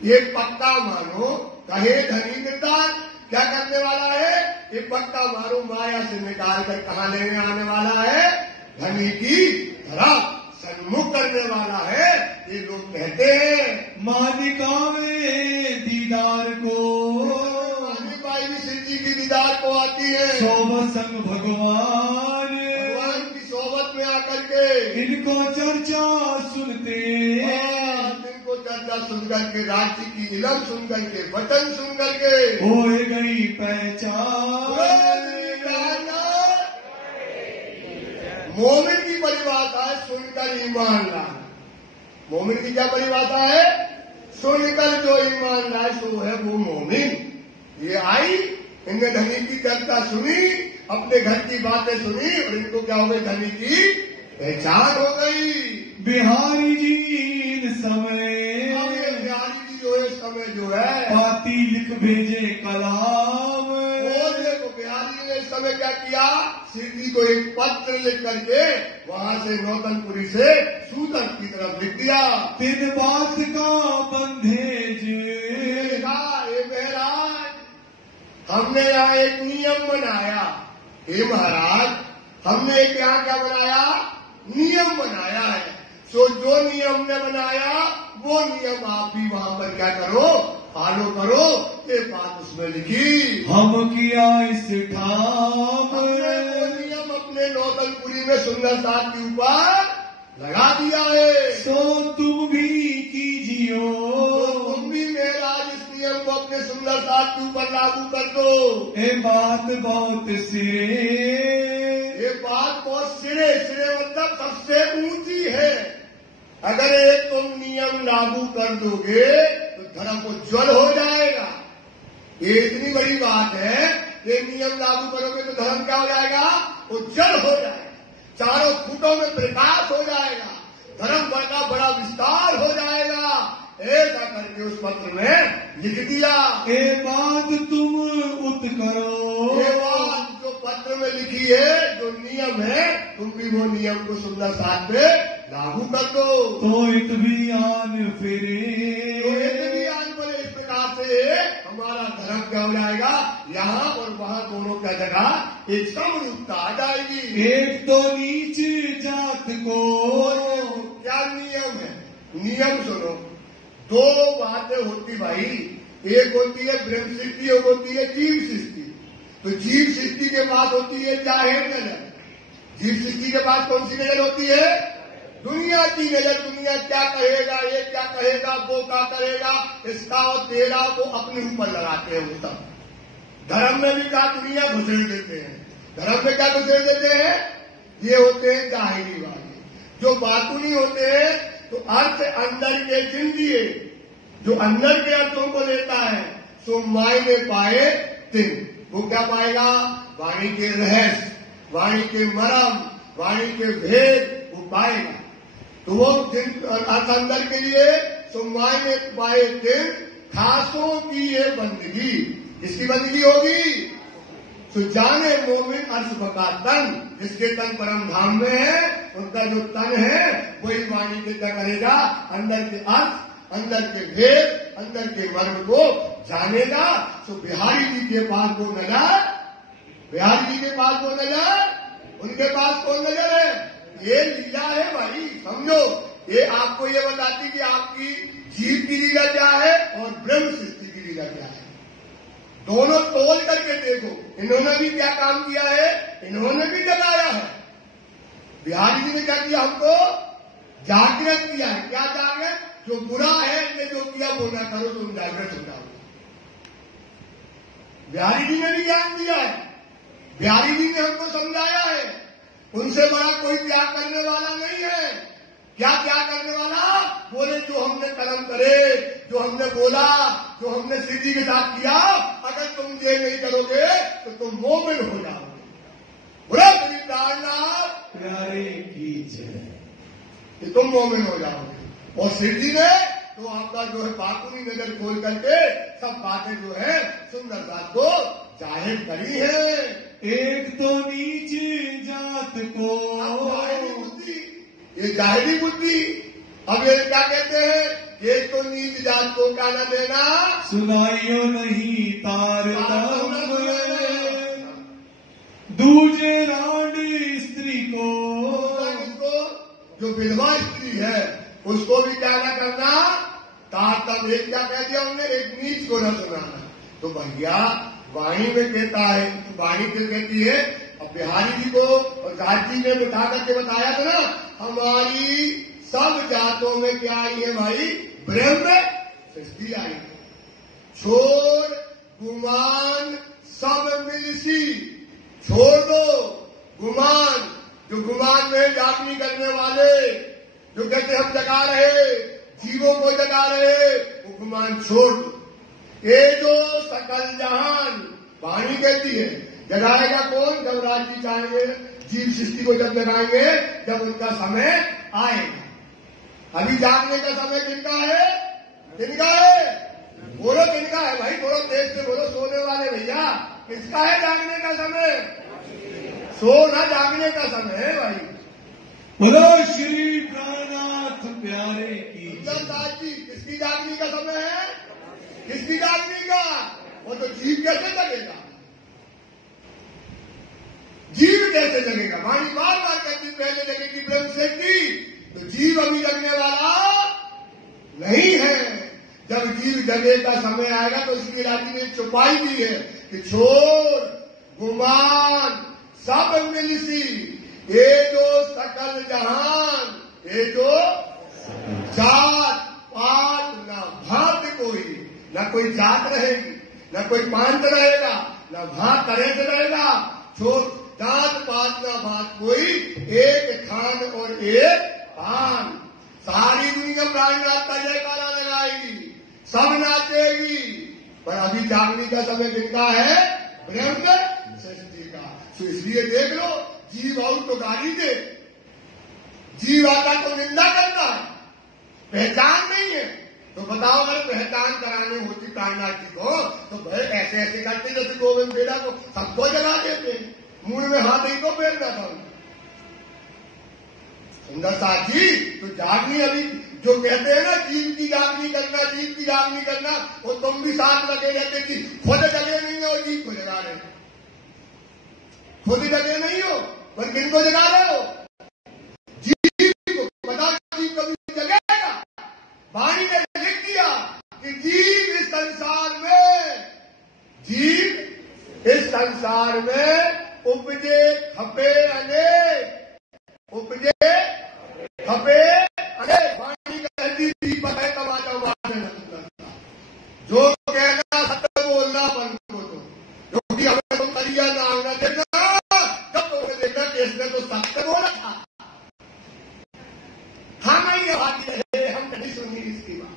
ये पक्का मानो, कहे धनी निर्धार क्या करने वाला है? ये पक्का मानो माया से निकाल कर कहाँ लेने आने वाला है? धनी की तरफ सन्मुख करने वाला है। ये लोग कहते हैं मालिका में दीदार को, मालिकाई भी शिव जी की दीदार को आती है। सोबत संग भगवान की सोबत में आकर के इनको चर्चा सुनते, इनको चर्चा सुनकर के, राज्य की इलम सुनकर के, वचन सुनकर के हो गई पहचान। मोमिन की परिभाषा है सुनकर ईमान लाना। मोमिन की क्या परिभाषा है? सुनकर जो ईमान लाए सो है वो मोमिन। ये आई, इनने धनी की चर्चा सुनी, अपने घर की बातें सुनी और इनको क्या हो गई? धनी की पहचान हो गई। बिहारी जी इन समय, बिहारी जी जो है समय जो है पाती लिख भेजे कलाम। देखो बिहारी ने इस समय क्या किया? शिव जी को एक पत्र लिख करके वहां से नौतनपुरी से सूतन की तरफ लिख दिया। तीन बात का बंधेज, ये महाराज हमने यहाँ एक नियम बनाया। हे महाराज, हमने एक यहाँ क्या बनाया? नियम बनाया है। सो जो नियम हमने बनाया वो नियम आप भी वहां पर क्या करो? फॉलो करो। ये बात उसमें लिखी। हम किया इस ठाम, वो नियम अपने नौतनपुरी में सुंदर साथ के ऊपर लगा दिया है। सो तुम भी कीजियो, तुम भी मेरा इस नियम को अपने सुंदर साथ के ऊपर लागू कर दो। ये बात बहुत सिरे, ये बात बहुत सिरे, सिरे मतलब सबसे ऊंची है। अगर एक तुम नियम लागू कर दोगे तो धर्म को ज्वल हो जाएगा। ये इतनी बड़ी बात है, ये नियम लागू करोगे तो धर्म क्या हो जाएगा? उज्जवल हो जाएगा, चारों फूटों में प्रकाश हो जाएगा, धर्म का बड़ा विस्तार हो जाएगा। ऐसा करके उस पत्र में लिख दिया। ये बात तुम उत करो, ये बात जो पत्र में लिखी है, जो नियम है, तुम भी वो नियम को सुंदर साथ में लागू कर दो। तो इत भी आन फिरे, तो एक भी आन पर इस प्रकार से हमारा धर्म क्या हो जाएगा? यहाँ और वहाँ दोनों का जगह एक समरूपता आ जाएगी। एक तो नीच जात को, क्या नियम है? नियम सुनो, दो बातें होती भाई। एक होती है ब्रह्म सृष्टि, एक होती है जीव सृष्टि। तो जीव सृष्टि के बाद होती है जाहिर नजर। जीव सृष्टि के बाद कौन सी नजर होती है? दुनिया की नजर। दुनिया क्या कहेगा, ये क्या कहेगा, वो क्या करेगा, इसका और तेरा को अपने ऊपर लगाते हैं वो सब। धर्म में भी क्या दुनिया घुसेड़ देते हैं। धर्म में क्या घुसेड़ देते हैं? ये होते हैं जाहिरी वाले। जो बातूनी होते हैं तो अर्थ अंदर के जिन दिए, जो अंदर के अर्थों को लेता है सो मायने पाए तिन। वो क्या पाएगा? वाणी के रहस्य, वाणी के मरम, वाणी के भेद वो पाएगा। तो वो जिन अर्थ अंदर के लिए सो मायने पाए तिन, खासों की ये बंदगी। किसकी बंदगी होगी? तो जाने मोमिन अर्श बका तन, जिसके तन परम धाम में है, उनका जो तन है वही वाणी के क्या करेगा? अंदर के अर्थ, अंदर के भेद, अंदर के मर्म को जानेगा। तो बिहारी जी के पास वो नजर बिहारी जी के पास वो नजर, उनके पास कौन नजर है? ये लीला है भाई, समझो। ये आपको ये बताती कि आपकी जीव की लीला क्या है और ब्रह्म सृष्टि की लीला क्या है। दोनों तोल करके देखो। इन्होंने भी क्या काम किया है? इन्होंने भी जगाया है। बिहारी जी ने क्या किया? हमको जागृत किया है। क्या जागृत? जो बुरा है ये जो किया वो ना करो, तुम जागृत हो जाओ। बिहारी जी ने भी ज्ञान दिया है, बिहारी जी ने हमको समझाया है। उनसे बड़ा कोई त्याग करने वाला नहीं है। क्या त्याग करने वाला? बोले जो हमने कर्म करे, जो हमने बोला, जो हमने सिद्धि के साथ किया, अगर तुम ये नहीं करोगे तो तुम मोमिन हो जाओगे। बोला श्री प्राणनाथ प्यारे की जय। कि तुम मोमिन हो जाओगे। और सिद्धि ने तो आपका जो है बातूनी नजर खोल करके सब बातें जो है सुंदरता को जाहिर करी है। एक तो नीच जात को, जाहिरी बुद्धि, ये जाहिरी बुद्धि। अब ये क्या कहते हैं? एक तो नीच जात को क्या न देना, सुनाइयो नहीं तारतम, दूजे रांडी स्त्री को, जो विधवा स्त्री है उसको भी क्या न करना, तारतम। एक क्या कह दिया हमने? एक नीच को न सुनाना। तो भैया वाणी में कहता है, वाणी क्यों कहती है? अब बिहारी जी को और गाजी ने बिठा करके बताया था ना, हमारी सब जातों में क्या आई है भाई? ब्रह्म सृष्टि आई है। छोड़ गुमान सब मिलसी, छोड़ दो गुमान। जो गुमान में जागनी करने वाले, जो कहते हम जगा रहे, जीवों को जगा रहे, वो गुमान छोड़ दो। ये जो सकल जहान, वाणी कहती है, जगाएगा कौन? जब राजी चाहेंगे, जीव सृष्टि को जब जगाएंगे, जब उनका समय आएगा। अभी जागने का समय किनका है? किनका है? बोलो किनका है भाई? थोड़ा तेज से बोलो, सोने वाले भैया। किसका है जागने का समय? सोना जागने का समय है भाई। बोलो श्री प्राणनाथ प्यारे की दास जी, किसकी जागने का समय है? किसकी जागने का? वो तो जीव कैसे जगेगा? जीव कैसे जगेगा? वाणी बार बार कहती पहले जगेगी ब्रह्म शक्ति, तो जीव अभी जगने वाला नहीं है। जब जीव जगे का समय आएगा तो इसलिए राजी ने चुपाई दी है कि छोड़ गुमान सब मिलसी, ये जो सकल जहान, ये जो जात पात न भात कोई, न कोई जात रहेगी, न कोई पांच रहेगा, न भात तरह से रहेगा। छोड़ जात पात न भात कोई, एक खान और एक पान। सारी दुनिया प्राणनाथ का जयकारा लगाएगी, सब नाचेगी। पर अभी जागने का समय किनका है? ब्रह्म सृष्टि का। तो इसलिए देख लो, जीव आऊ तो गाली दे, जीव आता तो निंदा करता है, पहचान नहीं है। तो बताओ अगर पहचान करानी होती प्राणनाथ जी को तो भाई ऐसे ऐसे करते जैसे गोविंद बेड़ा को सबको जगा देते, मुंह में हाथ ही को फेरना था। सुंदरता जी तो जागनी, अभी जो कहते हैं ना जीव की जागनी करना, जीव की जागनी करना, वो तुम भी साथ लगे रहते थी। खुद जगे नहीं हो, जीव को जगा रहे, खुद जगे नहीं हो, पर किनको जगा रहे हो? जीव को। बता जीव कभी जगेगा? वाणी ने लिख दिया कि जीव इस संसार में, जीव इस संसार में उपजे खपे अनेक, उपजे खपे अनेक। वाणी कहती थी पता तमाचा वाचन, जो कहना सत्य बोलना बंद को दो, क्योंकि हमें तो करिया ना देखना, जब तुमने देखना कि इसने तो सत्य बोला था। हम ये बात है, हम कभी सुनी इसकी बात।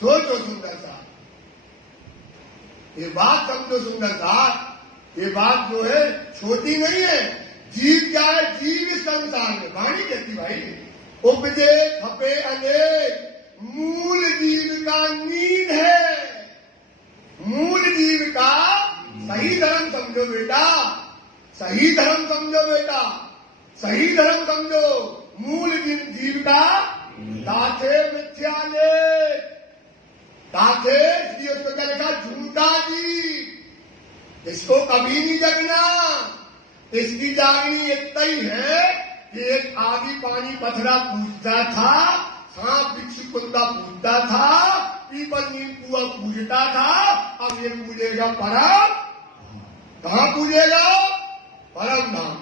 सोचो सुंदर सा, ये बात समझो सुंदर सा, ये बात जो है छोटी नहीं है। जीव क्या है? जीव इस संसार में, वाणी कहती भाई उपजे खपे अनेक, मूल जीव का नींद है। मूल जीव का सही धर्म समझो बेटा, सही धर्म समझो बेटा, सही धर्म समझो। मूल जीव का दाथे मिथ्याले, दाथे इसलिए उसको क्या लिखा? झूठा जीव। इसको कभी नहीं जगना। इसकी जागनी इतना ही है कि एक आदि पानी पथरा पूछता था, सांप बिच्छू कुत्ता पूछता था, पीपल नीम कुआ पूजता था, अब ये पूजेगा परम। कहाँ पूजेगा? परम धाम।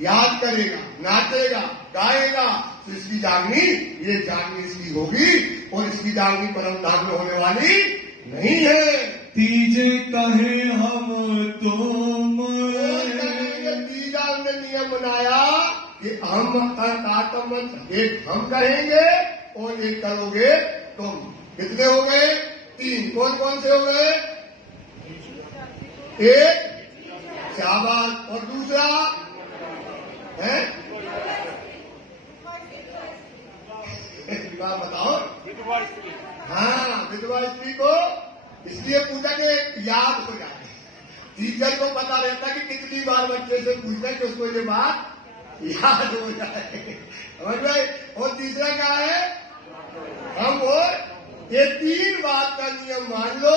याद करेगा, नाचेगा, गाएगा, तो इसकी जागनी, ये जागनी इसकी होगी और इसकी जागनी परम धाम में होने वाली नहीं है। तीजे कहे हम तुम, तीजा ने नियम बनाया कि हम एक हम कहेंगे और एक करोगे तुम। कितने हो गए? 3। कौन कौन से हो गए? एक शाबाश, और दूसरा है बताओ। हाँ, विधवा स्त्री को इसलिए पूछा कि याद हो जाए। टीचर को पता रहता कि कितनी बार बच्चे से पूछना कि उसको ये बात याद हो जाए। समझ गए? और तीसरा क्या है? हम और ये 3 बात का नियम मान लो,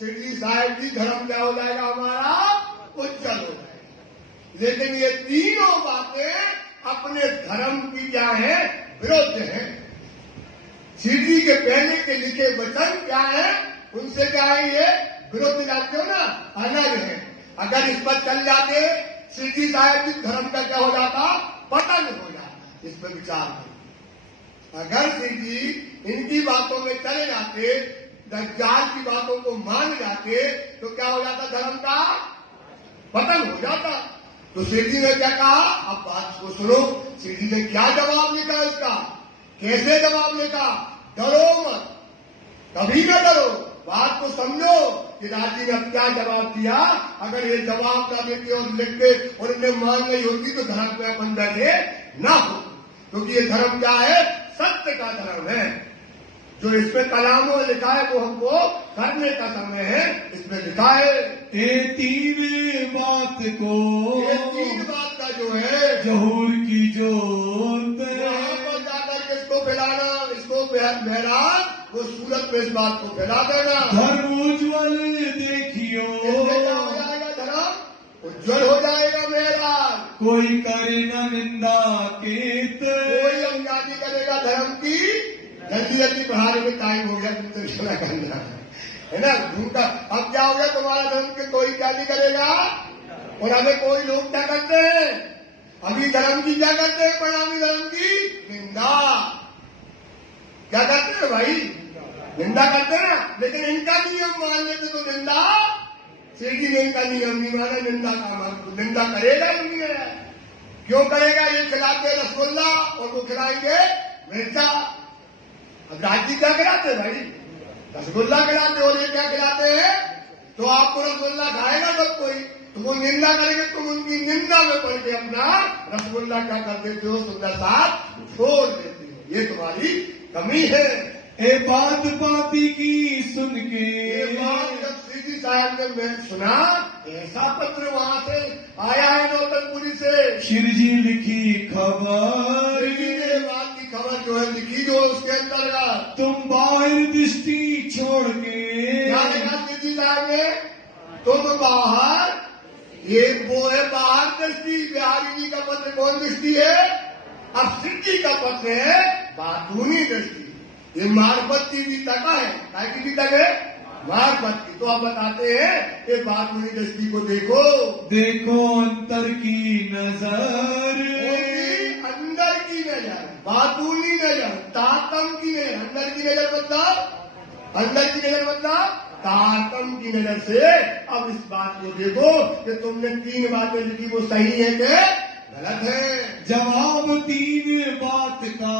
शिरडी साहिब जी धर्म क्या हो जाएगा हमारा? उज्जवल हो जाएगा। लेकिन ये तीनों बातें अपने धर्म की क्या है? विरुद्ध है। शिरडी के पहले के लिखे वचन क्या है? उनसे क्या है? ये विरोध जाते हो ना, अलग है। अगर इस पर चल जाते शिरडी साहिब जी धर्म का क्या हो जाता? पतन हो जाता। इस पर विचार करो। अगर शिरडी इनकी बातों में चले जाते, दज्जाल की बातों को मान जाते, तो क्या हो जाता? धर्म का पतन हो जाता। तो शिरडी ने क्या कहा? अब बात को सुनो, शिरडी ने क्या जवाब लिखा इसका? कैसे जवाब लिखा? डरो मत, कभी न डरो, बात को समझो कि राजी ने अब क्या जवाब दिया। अगर ये जवाब ना देते और लिख के और इन्हें मान नहीं होती तो धर्म पे अपन बैठे ना हो, क्योंकि ये धर्म क्या है? सत्य का धर्म है। जो इसमें कलामों में लिखा है वो हमको करने का समय है। इसमें लिखा है ये 3 बात को, ये 3 बात का जो है जहूर की जोत, वहां पर जाकर के इसको फैलाना, इसको बहरान, वो सूरत में इस बात को फैला देना। धर्म उज्ज्वल देखियो, इसमें क्या हो जाएगा? धर्म उज्ज्वल हो जाएगा मेरा। कोई करे न निंदा केत, कोई अंगाजी करेगा धर्म की। जल्दी जल्दी पढ़ाने में टाइम हो गया, तुम चला करना है ना। उनका अब क्या हो गया? तुम्हारा धर्म के कोई क्या नहीं करेगा। और हमें कोई लोग क्या करते हैं? अभी धर्म की क्या करते हैं? परिणामी धर्म की निंदा। क्या करते हैं भाई? निंदा करते हैं ना। लेकिन इनका नियम मान लेते तो निंदा, शिरडी ने इनका नियम नहीं माना, निंदा का मान। निंदा करेगा ही नहीं है। क्यों करेगा? ये खिलाते रसगुल्ला और वो खिलाएंगे मिर्चा। अब राजी क्या खिलाते भाई? रसगुल्ला खिलाते। और ये क्या खिलाते हैं? तो आपको रसगुल्ला खाएगा सब कोई, तो वो निंदा करेंगे, तुम उनकी निंदा में पड़ के अपना रसगुल्ला क्या कर देते हो? सुंदर साथ छोड़ देते हो। ये तुम्हारी कमी है। ए बात पाती की सुन के, ये बात जब शिरडी साहिब ने मैं सुना, ऐसा पत्र वहां से आया है नौतनपुरी से। शिरजी लिखी खबर, शिरडी ने बात की खबर जो है लिखी, जो उसके अंतर्गत तुम बाहर दृष्टि छोड़ के, क्या लिखा शिरडी साहिब ने? तुम बाहर, ये वो है बाहर दृष्टि। बिहारी जी का पत्र कौन दृष्टि है? अब शिरडी का पत्र है बातूनी दृष्टि। ये मार्फत की भी तका है। क्या की भी तक है? मार्फत की। तो आप बताते हैं ये बातूनी दृष्टि को देखो, देखो अंतर की नजर, अंदर की नजर, बातूनी नजर, तातम की नजर। अंदर की नजर मतलब, अंदर की नजर मतलब तातम की नजर से अब इस बात को देखो कि तुमने 3 बातें लिखी, वो सही है कि गलत है। जवाब 3 बात का,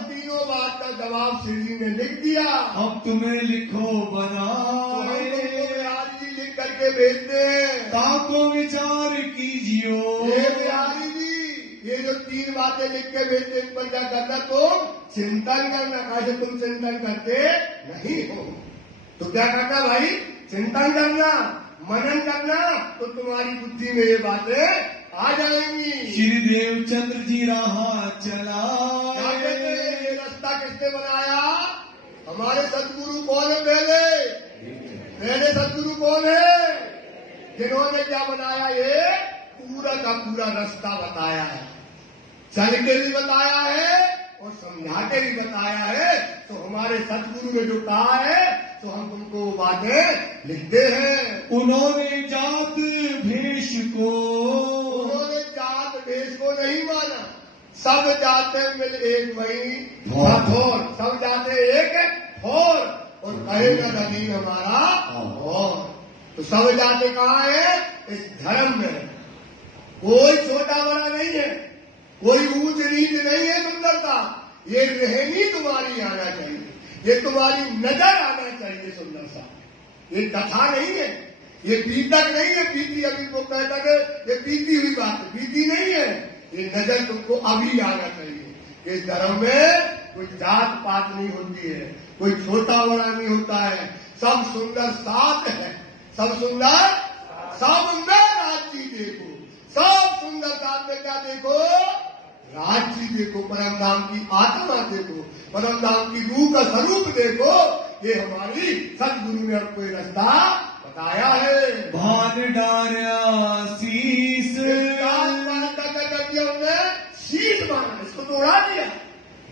तीनों बात का जवाब शिरडी ने लिख दिया। अब तुम्हें लिखो बनाए, बिहारी जी लिख करके भेजते हैं। ताको विचार कीजियो। ये बिहारी जी, ये जो 3 बातें लिख के भेजते, इन पर क्या करना? तुम चिंतन करना। कैसे? तुम चिंतन करते नहीं हो तो क्या करना भाई? चिंतन करना, मनन करना, तो तुम्हारी बुद्धि में ये बातें आ जाएंगी। श्री देवचंद्र जी राह चला, ये रास्ता किसने बनाया? हमारे सदगुरु कौन है? पहले सदगुरु कौन है? जिन्होंने क्या बनाया, ये पूरा का पूरा रास्ता बताया है, चल के भी बताया है और समझा के भी बताया है। तो हमारे सतगुरु ने जो कहा है तो हम तुमको वो बातें लिखते हैं। उन्होंने जात भेष को नहीं माना, सब जाते मिल एक वही ठोर, सब जाते एक ठोर और कहेगा नदी हमारा और। तो सब जाते कहाँ है, इस धर्म में। कोई छोटा बड़ा नहीं है, कोई ऊंच नीच नहीं है सुंदरता। ये रहनी तुम्हारी आना चाहिए, ये तुम्हारी नजर आना चाहिए सुंदरता। ये कथा नहीं है, ये बीतक नहीं है, बीती अभी तो कहता है ये बीती हुई बात है, बीती नहीं है। ये नजर तुमको अभी आना चाहिए। इस धर्म में कोई जात पात नहीं होती है, कोई छोटा बड़ा नहीं होता है, सब सुंदर साथ है, सब सुंदर सब में राज्य देखो, सब सुंदर साथ में क्या देखो, राज्य देखो, परम धाम की आत्मा देखो, परम धाम की रूह का स्वरूप देखो। ये हमारी सतगुरु ने आपको ये रास्ता बताया है। भान डार्या शीस हमने शीश माना, इसको तो उड़ा दिया।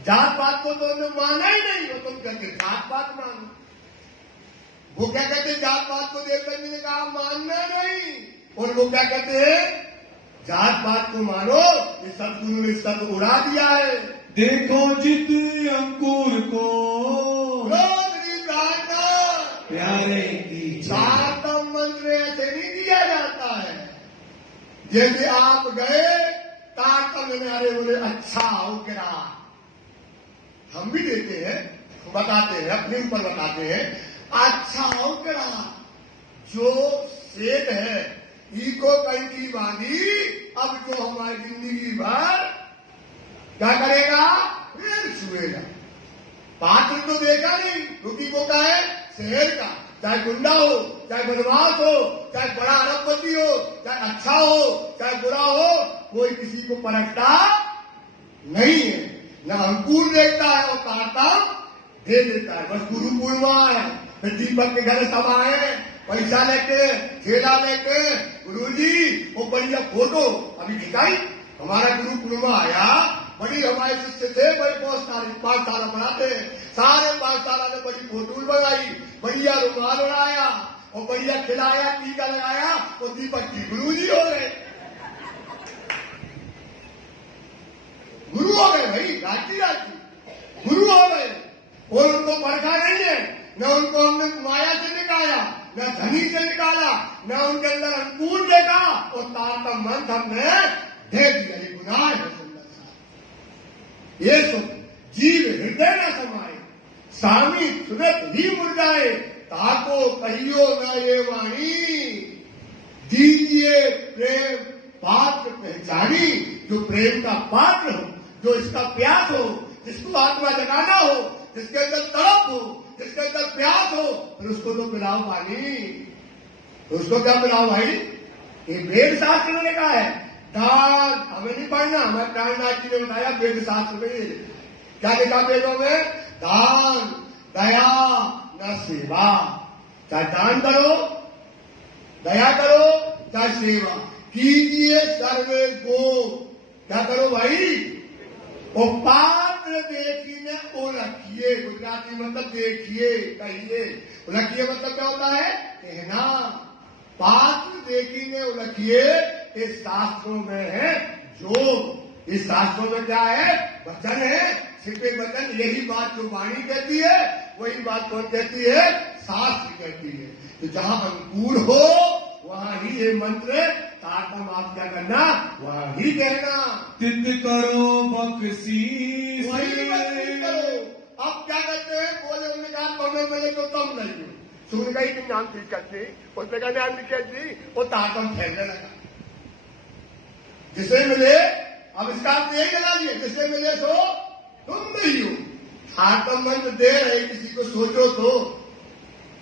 जात पात को तो उन्होंने माना ही नहीं, वो तुम कहते जात पात मानो। वो क्या कहते, जात पात को देवता जी ने कहा मानना नहीं, और वो क्या कहते हैं, जात पात को मानो। ये सतगुरु ने सब उड़ा दिया है। देखो जित अंकुर को प्यारे की सातम मंत्र ऐसे नहीं दिया जाता है। जैसे आप गए ताकम में, अरे बोले अच्छा हो क्या, हम भी देते हैं, बताते हैं, अपने ऊपर बताते हैं, अच्छा हो क्या। जो सेठ है इको कंठी बांधी, अब जो हमारी जिंदगी भर क्या करेगा, फिर छुएगा। पात्र तो देखा नहीं, क्योंकि वो क्या है, शहर का, चाहे गुंडा हो, चाहे बदमाश हो, चाहे बड़ा अरबपति हो, चाहे अच्छा हो, चाहे बुरा हो, कोई किसी को परखता नहीं है। न अंकुर देखता है और कांटा दे देता है। बस गुरु पूर्णिमा है, फिर दीपक के घर सब आए, पैसा लेके, ठेला लेके, गुरुजी वो बढ़िया फोटो अभी खिंचाई। हमारा गुरु पूर्णिमा आया, बड़ी हमारे शिष्य थे, बड़े बहुत सारे 5 साल बनाते, सारे 5 साल ने बड़ी फोटो बनाई, बढ़िया रुमाल उड़ाया और बढ़िया खिलाया, टीका लगाया, और दीपक जी गुरुजी हो गए, गुरु हो गए भाई, राजी गुरु हो गए। और उनको परखा नहीं है, न उनको हमने माया से निकाला, न धनी से निकाला, न उनके अंदर अंकुर देखा, और तारतम मंत्र हमने दे दिया। ये गुनाह है सुंदर सा। ये सुख जीव हृदय न समाये, स्वामी सुरत ही मुरझाए, ताको कहियो न ये वाणी, दीजिए प्रेम पात्र पहचानी। जो प्रेम का पात्र हो, जो इसका प्यास हो, जिसको आत्मा जगाना हो, जिसके अंदर तड़प हो, जिसके अंदर प्यास हो, फिर उसको तो पिलाओ पानी। तो उसको क्या पिलाओ भाई, ये वेद शास्त्र में लिखा है। दान हमें नहीं पढ़ना, हमारे प्राणनाथ जी ने बताया वेद शास्त्र में क्या लिखा वेदों में, दान दया न सेवा। चाहे दान करो, दया करो, चाहे सेवा कीजिए, सर्वे को क्या करो भाई, वो पात्र देखिए वो रखिए। गुजराती मतलब देखिए, कहिए। रखिए मतलब क्या होता है, कहना। पात्र देखिए वो रखिए, इस शास्त्रों में है जो, इस शास्त्रों में क्या है, वचन है, छिपे वचन। यही बात जो वाणी कहती है, वही बात कौन कहती है, शास्त्र कहती है। तो जहां अंकुर हो वहां ही ये मंत्र तारतम आप क्या करना, वहां ही कहना। तित करो बख्शीश, वही बख्शीश करो। अब क्या करते हैं, बोले उन्होंने कहा तुम्हें मिले तो तुम नहीं हो, सुन गई कि नाम ठीक करती, उसने कहा नाम लिखा जी, वो तारतम फैलने लगा। जिसे मिले, अब इसका आप यही लगा लिए, जिसे मिले सो तुम नहीं हो। तारतम मंत्र दे रहे किसी को, सोचो तो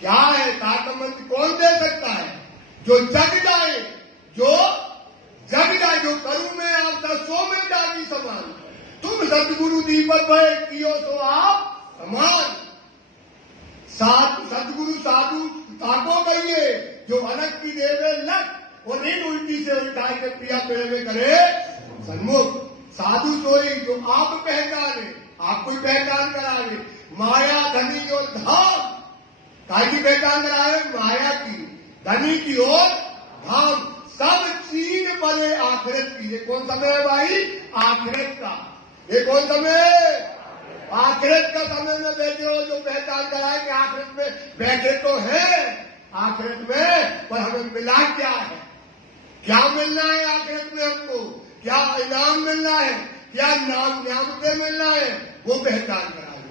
क्या है तारतम मंत्र, कौन दे सकता है, जो जग जाए, जो जग जाए, जो करूं में आप सो में जागी समान। तुम सतगुरु दीपक भय कियो तो आप समान। सतगुरु साधु ताको कहिए जो अलग की देवे लग और इन उल्टी से उल्टा के प्रिया पेड़ में करे सन्मुख। साधु सोई जो आप पहचाने, आपको ही पहचान करावे, माया धनी और धाम। काय की पहचान करावे? माया की, धनी की और धाम। सब चीज बने आखिरत की। ये कौन समय है भाई? आखिरत का। ये कौन समय? आखिरत का समय में बैठे हो जो पहचान कराए कि आखिरत में बैठे तो है आखिरत में, पर हमें मिला क्या है, क्या मिलना है आखिरत में, हमको क्या इनाम मिलना है, क्या नाम न्यामते मिलना है, वो पहचान कराए।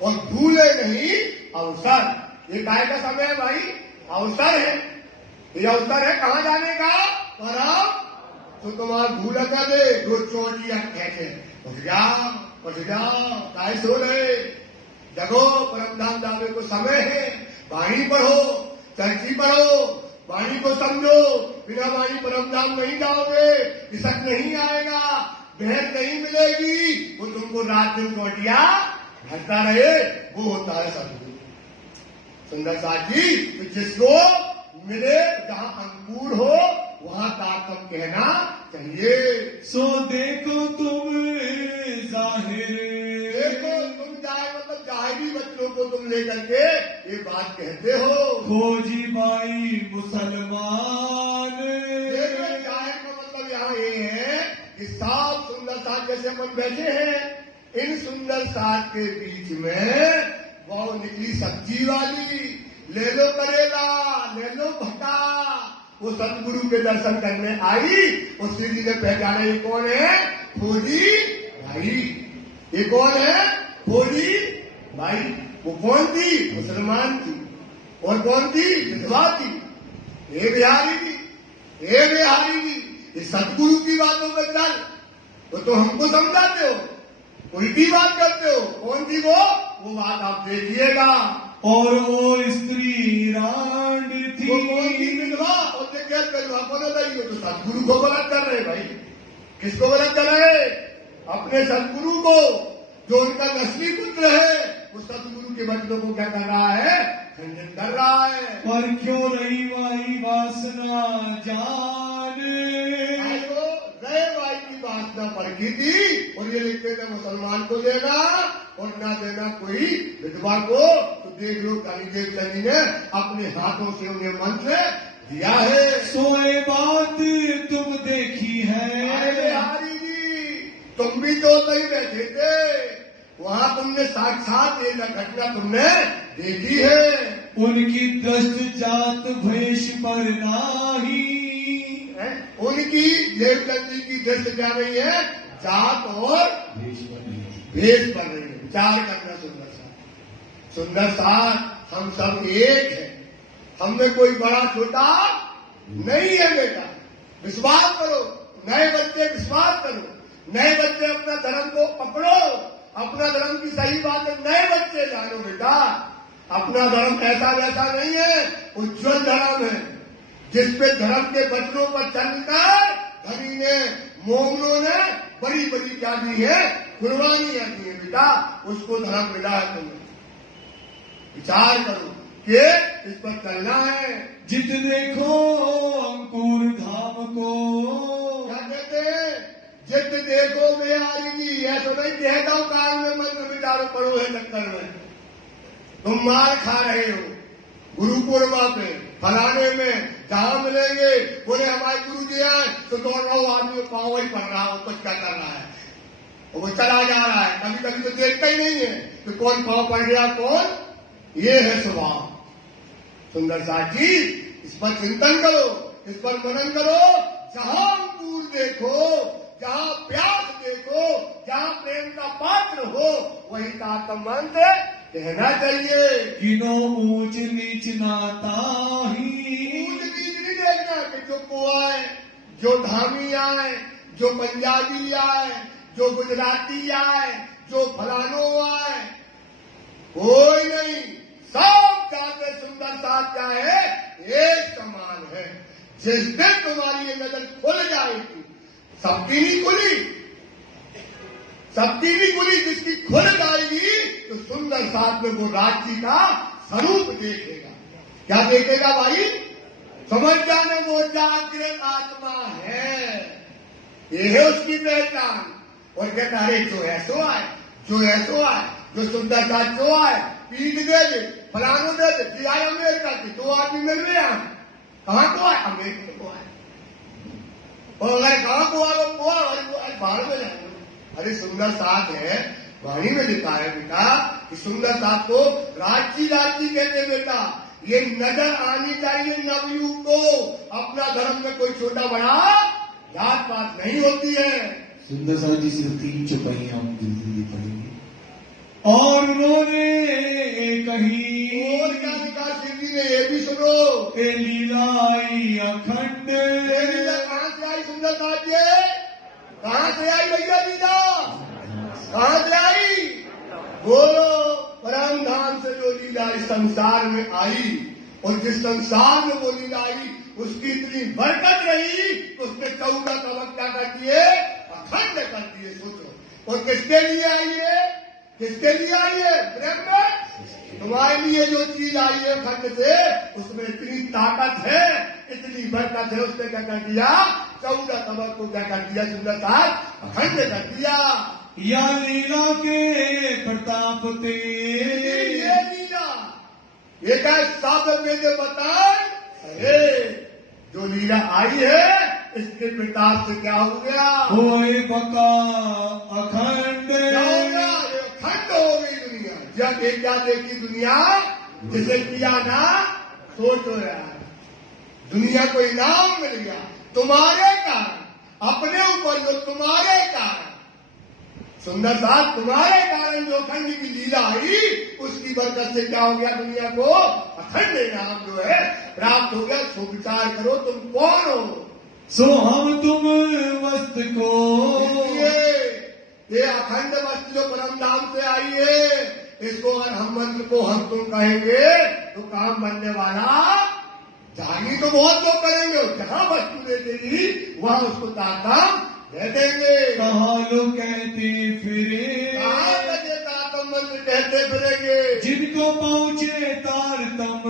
और भूले नहीं अवसर। ये काय का समय है भाई? अवसर है। ये अवसर है कहाँ जाने का? परम। तो तुम्हारा भूल कर दे जो चोटियां कहते उठ जाओ काय सो रहे, जगो परम धाम जाने को समय है। वाणी पढ़ो, चर्ची पढ़ो, वाणी को समझो। बिना वाणी परम धाम नहीं जाओगे, इसक नहीं आएगा, बहन नहीं मिलेगी। वो तुमको रात दिन कोटिया भरता रहे, वो होता है सदगुरु। सुंदर साथ जी, तो जिसको मिले जहां अंकुर हो वहां ताकत कहना चाहिए। सो देखो तुम जाहिर, देखो तुम जाहिर मतलब जाहिरी बच्चों को तुम लेकर के ये बात कहते हो। खोजी बाई मुसलमान। देखो जाहिर का मतलब यहाँ ये है कि साफ सुंदर साथ जैसे अपन बैठे हैं, इन सुंदर साथ के बीच में वो निकली सब्जी वाली, ले लो करेला, ले लो भटा। वो सतगुरु के दर्शन करने आई, उस श्री ने पहचाना ये कौन है? खोजी भाई। ये कौन है? खोजी भाई। वो कौन थी? मुसलमान थी। और कौन थी? विधवा थी। हे बिहारी जी, हे बिहारी जी, ये सतगुरु की बातों पर चल तो हमको समझाते हो, उल्टी बात करते हो। कौन थी वो बात आप देखिएगा। और वो स्त्री रांड थी। वो कौन थी? विधवा। और क्या विधवा को बताइए? तो सतगुरु को गलत कर रहे भाई। किसको गलत कर रहे? अपने सतगुरु को, जो उनका नस्ली पुत्र है। वो सतगुरु के बच्चों को क्या कर रहा है? खंडन कर रहा है। पर क्यों रही वाई वासना जान। गए भाई की वासना पड़की थी, और ये लिखते थे मुसलमान को देना और ना देना कोई विधवा को। तो देख लो कालीदेव चंदी ने अपने हाथों से उन्हें मंत्र दिया है। सोए बात तुम देखी है। बिहारी जी, तुम भी तो सही बैठे थे वहां, तुमने साक्षात ये घटना तुमने देखी है। उनकी दृष्ट जात भेष पर नाही। उनकी देवचंद जी की दृष्टि क्या नहीं है? जात और भेष पर नहीं है। विचार करना सुंदर साथ। सुंदर साथ हम सब एक है, हमने कोई बड़ा छोटा नहीं है बेटा। विश्वास करो, नए बच्चे विश्वास करो, नए बच्चे अपना धर्म को पकड़ो, अपना धर्म की सही बात है। नए बच्चे जानो बेटा, अपना धर्म ऐसा वैसा नहीं है, उज्जवल धर्म है, जिसपे धर्म के वचनों पर चलकर धनी ने, मोमनों ने बड़ी बड़ी क्या दी है? कुर्बानियां दी है बेटा। उसको धर्म मिला है। तुम्हें विचार करो कि इस पर चलना है। जित देखो अंकुर धाम को। क्या कहते हैं? जित देखो बिहारी जी, ऐसा नहीं कहता हूं काल में मंत्र विचारो पढ़ो है चक्कर में। तुम मार खा रहे हो गुरु पूर्णिमा पे, फलाने में जहां मिलेंगे बोले हमारे गुरु जी आए तो दौड़ रहा हूं, आदमी पाँव वही पड़ रहा हो, कुछ क्या कर रहा है, वो चला जा रहा है। कभी कभी तो देखता ही नहीं है कि कौन पाँव पड़ गया कौन। ये है स्वभाव। सुंदर साथ जी, इस पर चिंतन करो, इस पर मनन करो। जहां अंकुर देखो, जहां प्यास देखो, जहां प्रेम का पात्र हो, वही का मंत्र कहना चाहिए। किनो ऊंच नीच नाता ही। ऊंच नीच नहीं देखना कि जो को आए, जो धामी आए, जो पंजाबी आए, जो गुजराती आए, जो फलानो आए, कोई नहीं। सब जाते सुंदर साथ क्या है? एक समान है। जिस दिन तुम्हारी ये नजर खुल जाएगी, सबकी नहीं खुली, सबकी नहीं खुली, जिसकी खुल जाएगी तो सुंदर साथ में वो राज्य का स्वरूप देखेगा। क्या देखेगा भाई? समझ जाने वो जागृत आत्मा है, ये है उसकी पहचान। और कहता अरे जो है सो आए, जो है सो आए, जो सुंदर था जो आए, पीठ दे दे, फलानो दे दे, कि आए अमेरिका की, 2 आदमी मिल रहे हैं, कहाँ को आए? अमेरिका को आए। और अगर कहाँ को आए वो बाहर में जाएंगे। अरे सुंदर साथ है, वाणी में लिखा है बेटा कि सुंदर साथ को राज्य राज्य कहते बेटा। ये नजर आनी चाहिए नवयुग को, अपना धर्म में कोई छोटा बड़ा जात पात नहीं होती है। सुंदर साथ जी सिर्फ 3 चौपाई हम जल्दी पढ़ेंगे। और उन्होंने कही, और क्या लिखा शिव जी ने, ये भी सुनो। ए लीलाई अखंड, ये लीला कहां से आई? सुंदर साथ जी कहां से आई भैया लीला? कहां से आई? बोलो। परम धाम से जो लीला इस संसार में आई, और जिस संसार में वो लीला आई उसकी इतनी बरकत रही, उसने 14 कवच क्या कर दिए? अखंड कर दिए। सोचो। और किसके लिए आई है? किसके लिए आई है? ब्रह्म। तुम्हारे लिए जो चीज आई है खंड से, उसमें इतनी ताकत है, इतनी बरकत है, उसने क्या कर दिया? 14 कवच को क्या कर दिया? सुंदर साथ अखंड कर दिया। या लीला के प्रताप ते, ये लीला, ये क्या साफ वेद बताए? अरे जो लीला आई है इसके प्रताप से क्या हो गया? होए बका अखंड, अखंड हो गई दुनिया। जब एक क्या देखी दुनिया, जिसे किया ना सोचो यार, दुनिया को इनाम मिल गया तुम्हारे कारण, अपने ऊपर जो तुम्हारे कारण, सुंदर साथ तुम्हारे कारण जो अखंड की लीला आई, उसकी बरकत से क्या हो गया? दुनिया को अखंड इनाम जो है प्राप्त हो गया। सो विचार करो तुम कौन हो? सो हम तुम वस्तु को, ये अखंड वस्तु जो परम धाम से आई है, इसको अगर हम मंत्र को हम तुम कहेंगे तो काम बनने वाला जानी तो बहुत लोग करेंगे। जहां वस्तु दे देगी वहां उसको ताकम दे देंगे। कहाँ लोग कहते फिरे, कहाँ लगे तारतम मंत्र कहते फिरेंगे। जिनको पहुंचे तारतम,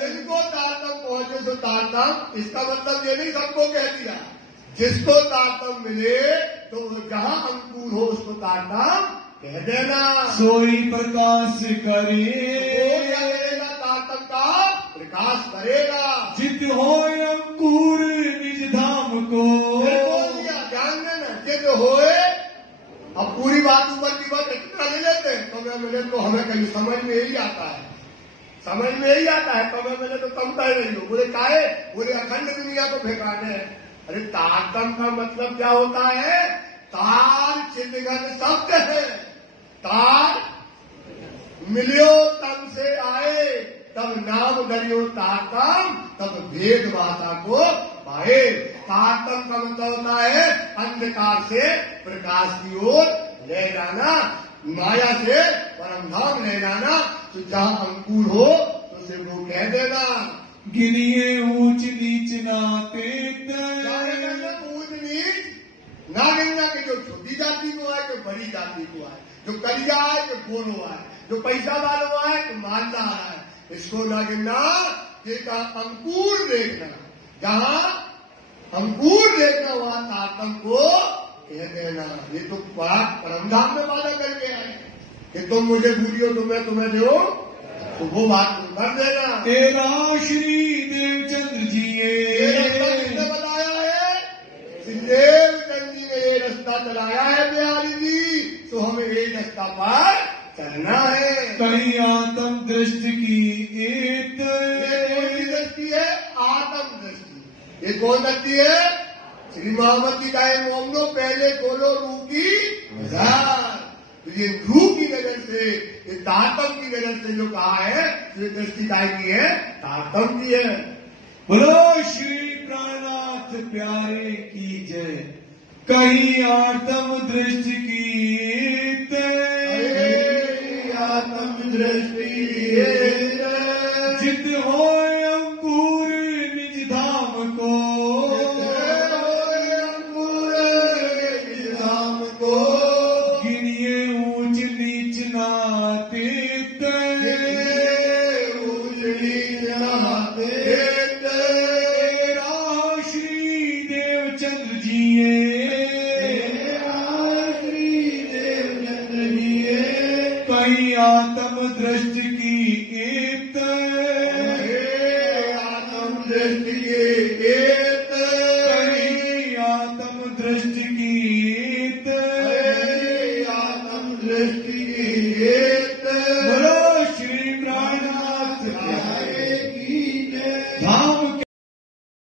जिनको तारतम पहुंचे तो तारतम, इसका मतलब ये नहीं सबको कह दिया। जिसको तारतम मिले तो जहां अंकुर हो उसको तारतम कह देना। सोई प्रकाश करे, करेगा तारतम का प्रकाश करेगा। जित हो अंकुर निज धाम को, ध्यान देना। जित होए, अब पूरी बात ऊपर की बात इतना ले लेते हैं, तो मिले तो हमें कहीं समझ में ही आता है, समझ में ही आता है। तो मिले तो कम कह रही हो, बोले काहे? बोले अखंड दुनिया को फेंकाने हैं। अरे तारतम का मतलब क्या होता है? तार चिन्हगत शब्द है। तार मिलियो तम से आए, तब नाम धरियो तारतम, तब भेद भाषा को पाए। तारतम का मतलब होता है अंधकार से प्रकाश की ओर ले जाना, माया से परम धाम ले जाना। तो जहां अंकुर हो तो उसे वो कह देना। गिरिए ऊंच नीच नाते, ऊंच नीच ना गिरना कि जो छोटी जाति को आए, जो बड़ी जाति को आए, जो कलिया आए, जो गोरो आए, जो पैसा वालों आए, जो मालदार आए, इसको ना गिरना। ये का अंकुर देखना, जहां अंकुर देखना वहां तारतम को कह देना। ये तो बात परमधाम में वादा करके आए कि तुम मुझे भूलियो तो मैं तुम्हें दो, तो वो बात तुम कर देना। तेरा श्री देवचंद्र जी ने बताया है, श्री देवचंद्र जी ने ये रास्ता चलाया है बिहारी जी, तो हमें ये रास्ता पर चलना है। कहीं आत्म दृष्टि की एक दृष्टि है, आत्म दृष्टि। ये कौन दृष्टि है? श्री मोहम्मद जी का मोमनो पहले खोलो रूह की नजर। तो ये रूह की नजर से, ये तारतम की नजर से जो कहा है, ये दृष्टि काय की है? तारतम की है। बोलो श्री प्राणनाथ प्यारे की जय। कहीं आत्म दृष्टि की आत्म दृष्टि जित हो अंकुर निज धाम को, अंकुर निज धाम को। गिनिए ऊंच नीच नाते, ऊंच नीच कहीं आत्म दृष्टि की एत, आत्म दृष्टि के एत, कहीं आत्म दृष्टि की एत, आत्म दृष्टि के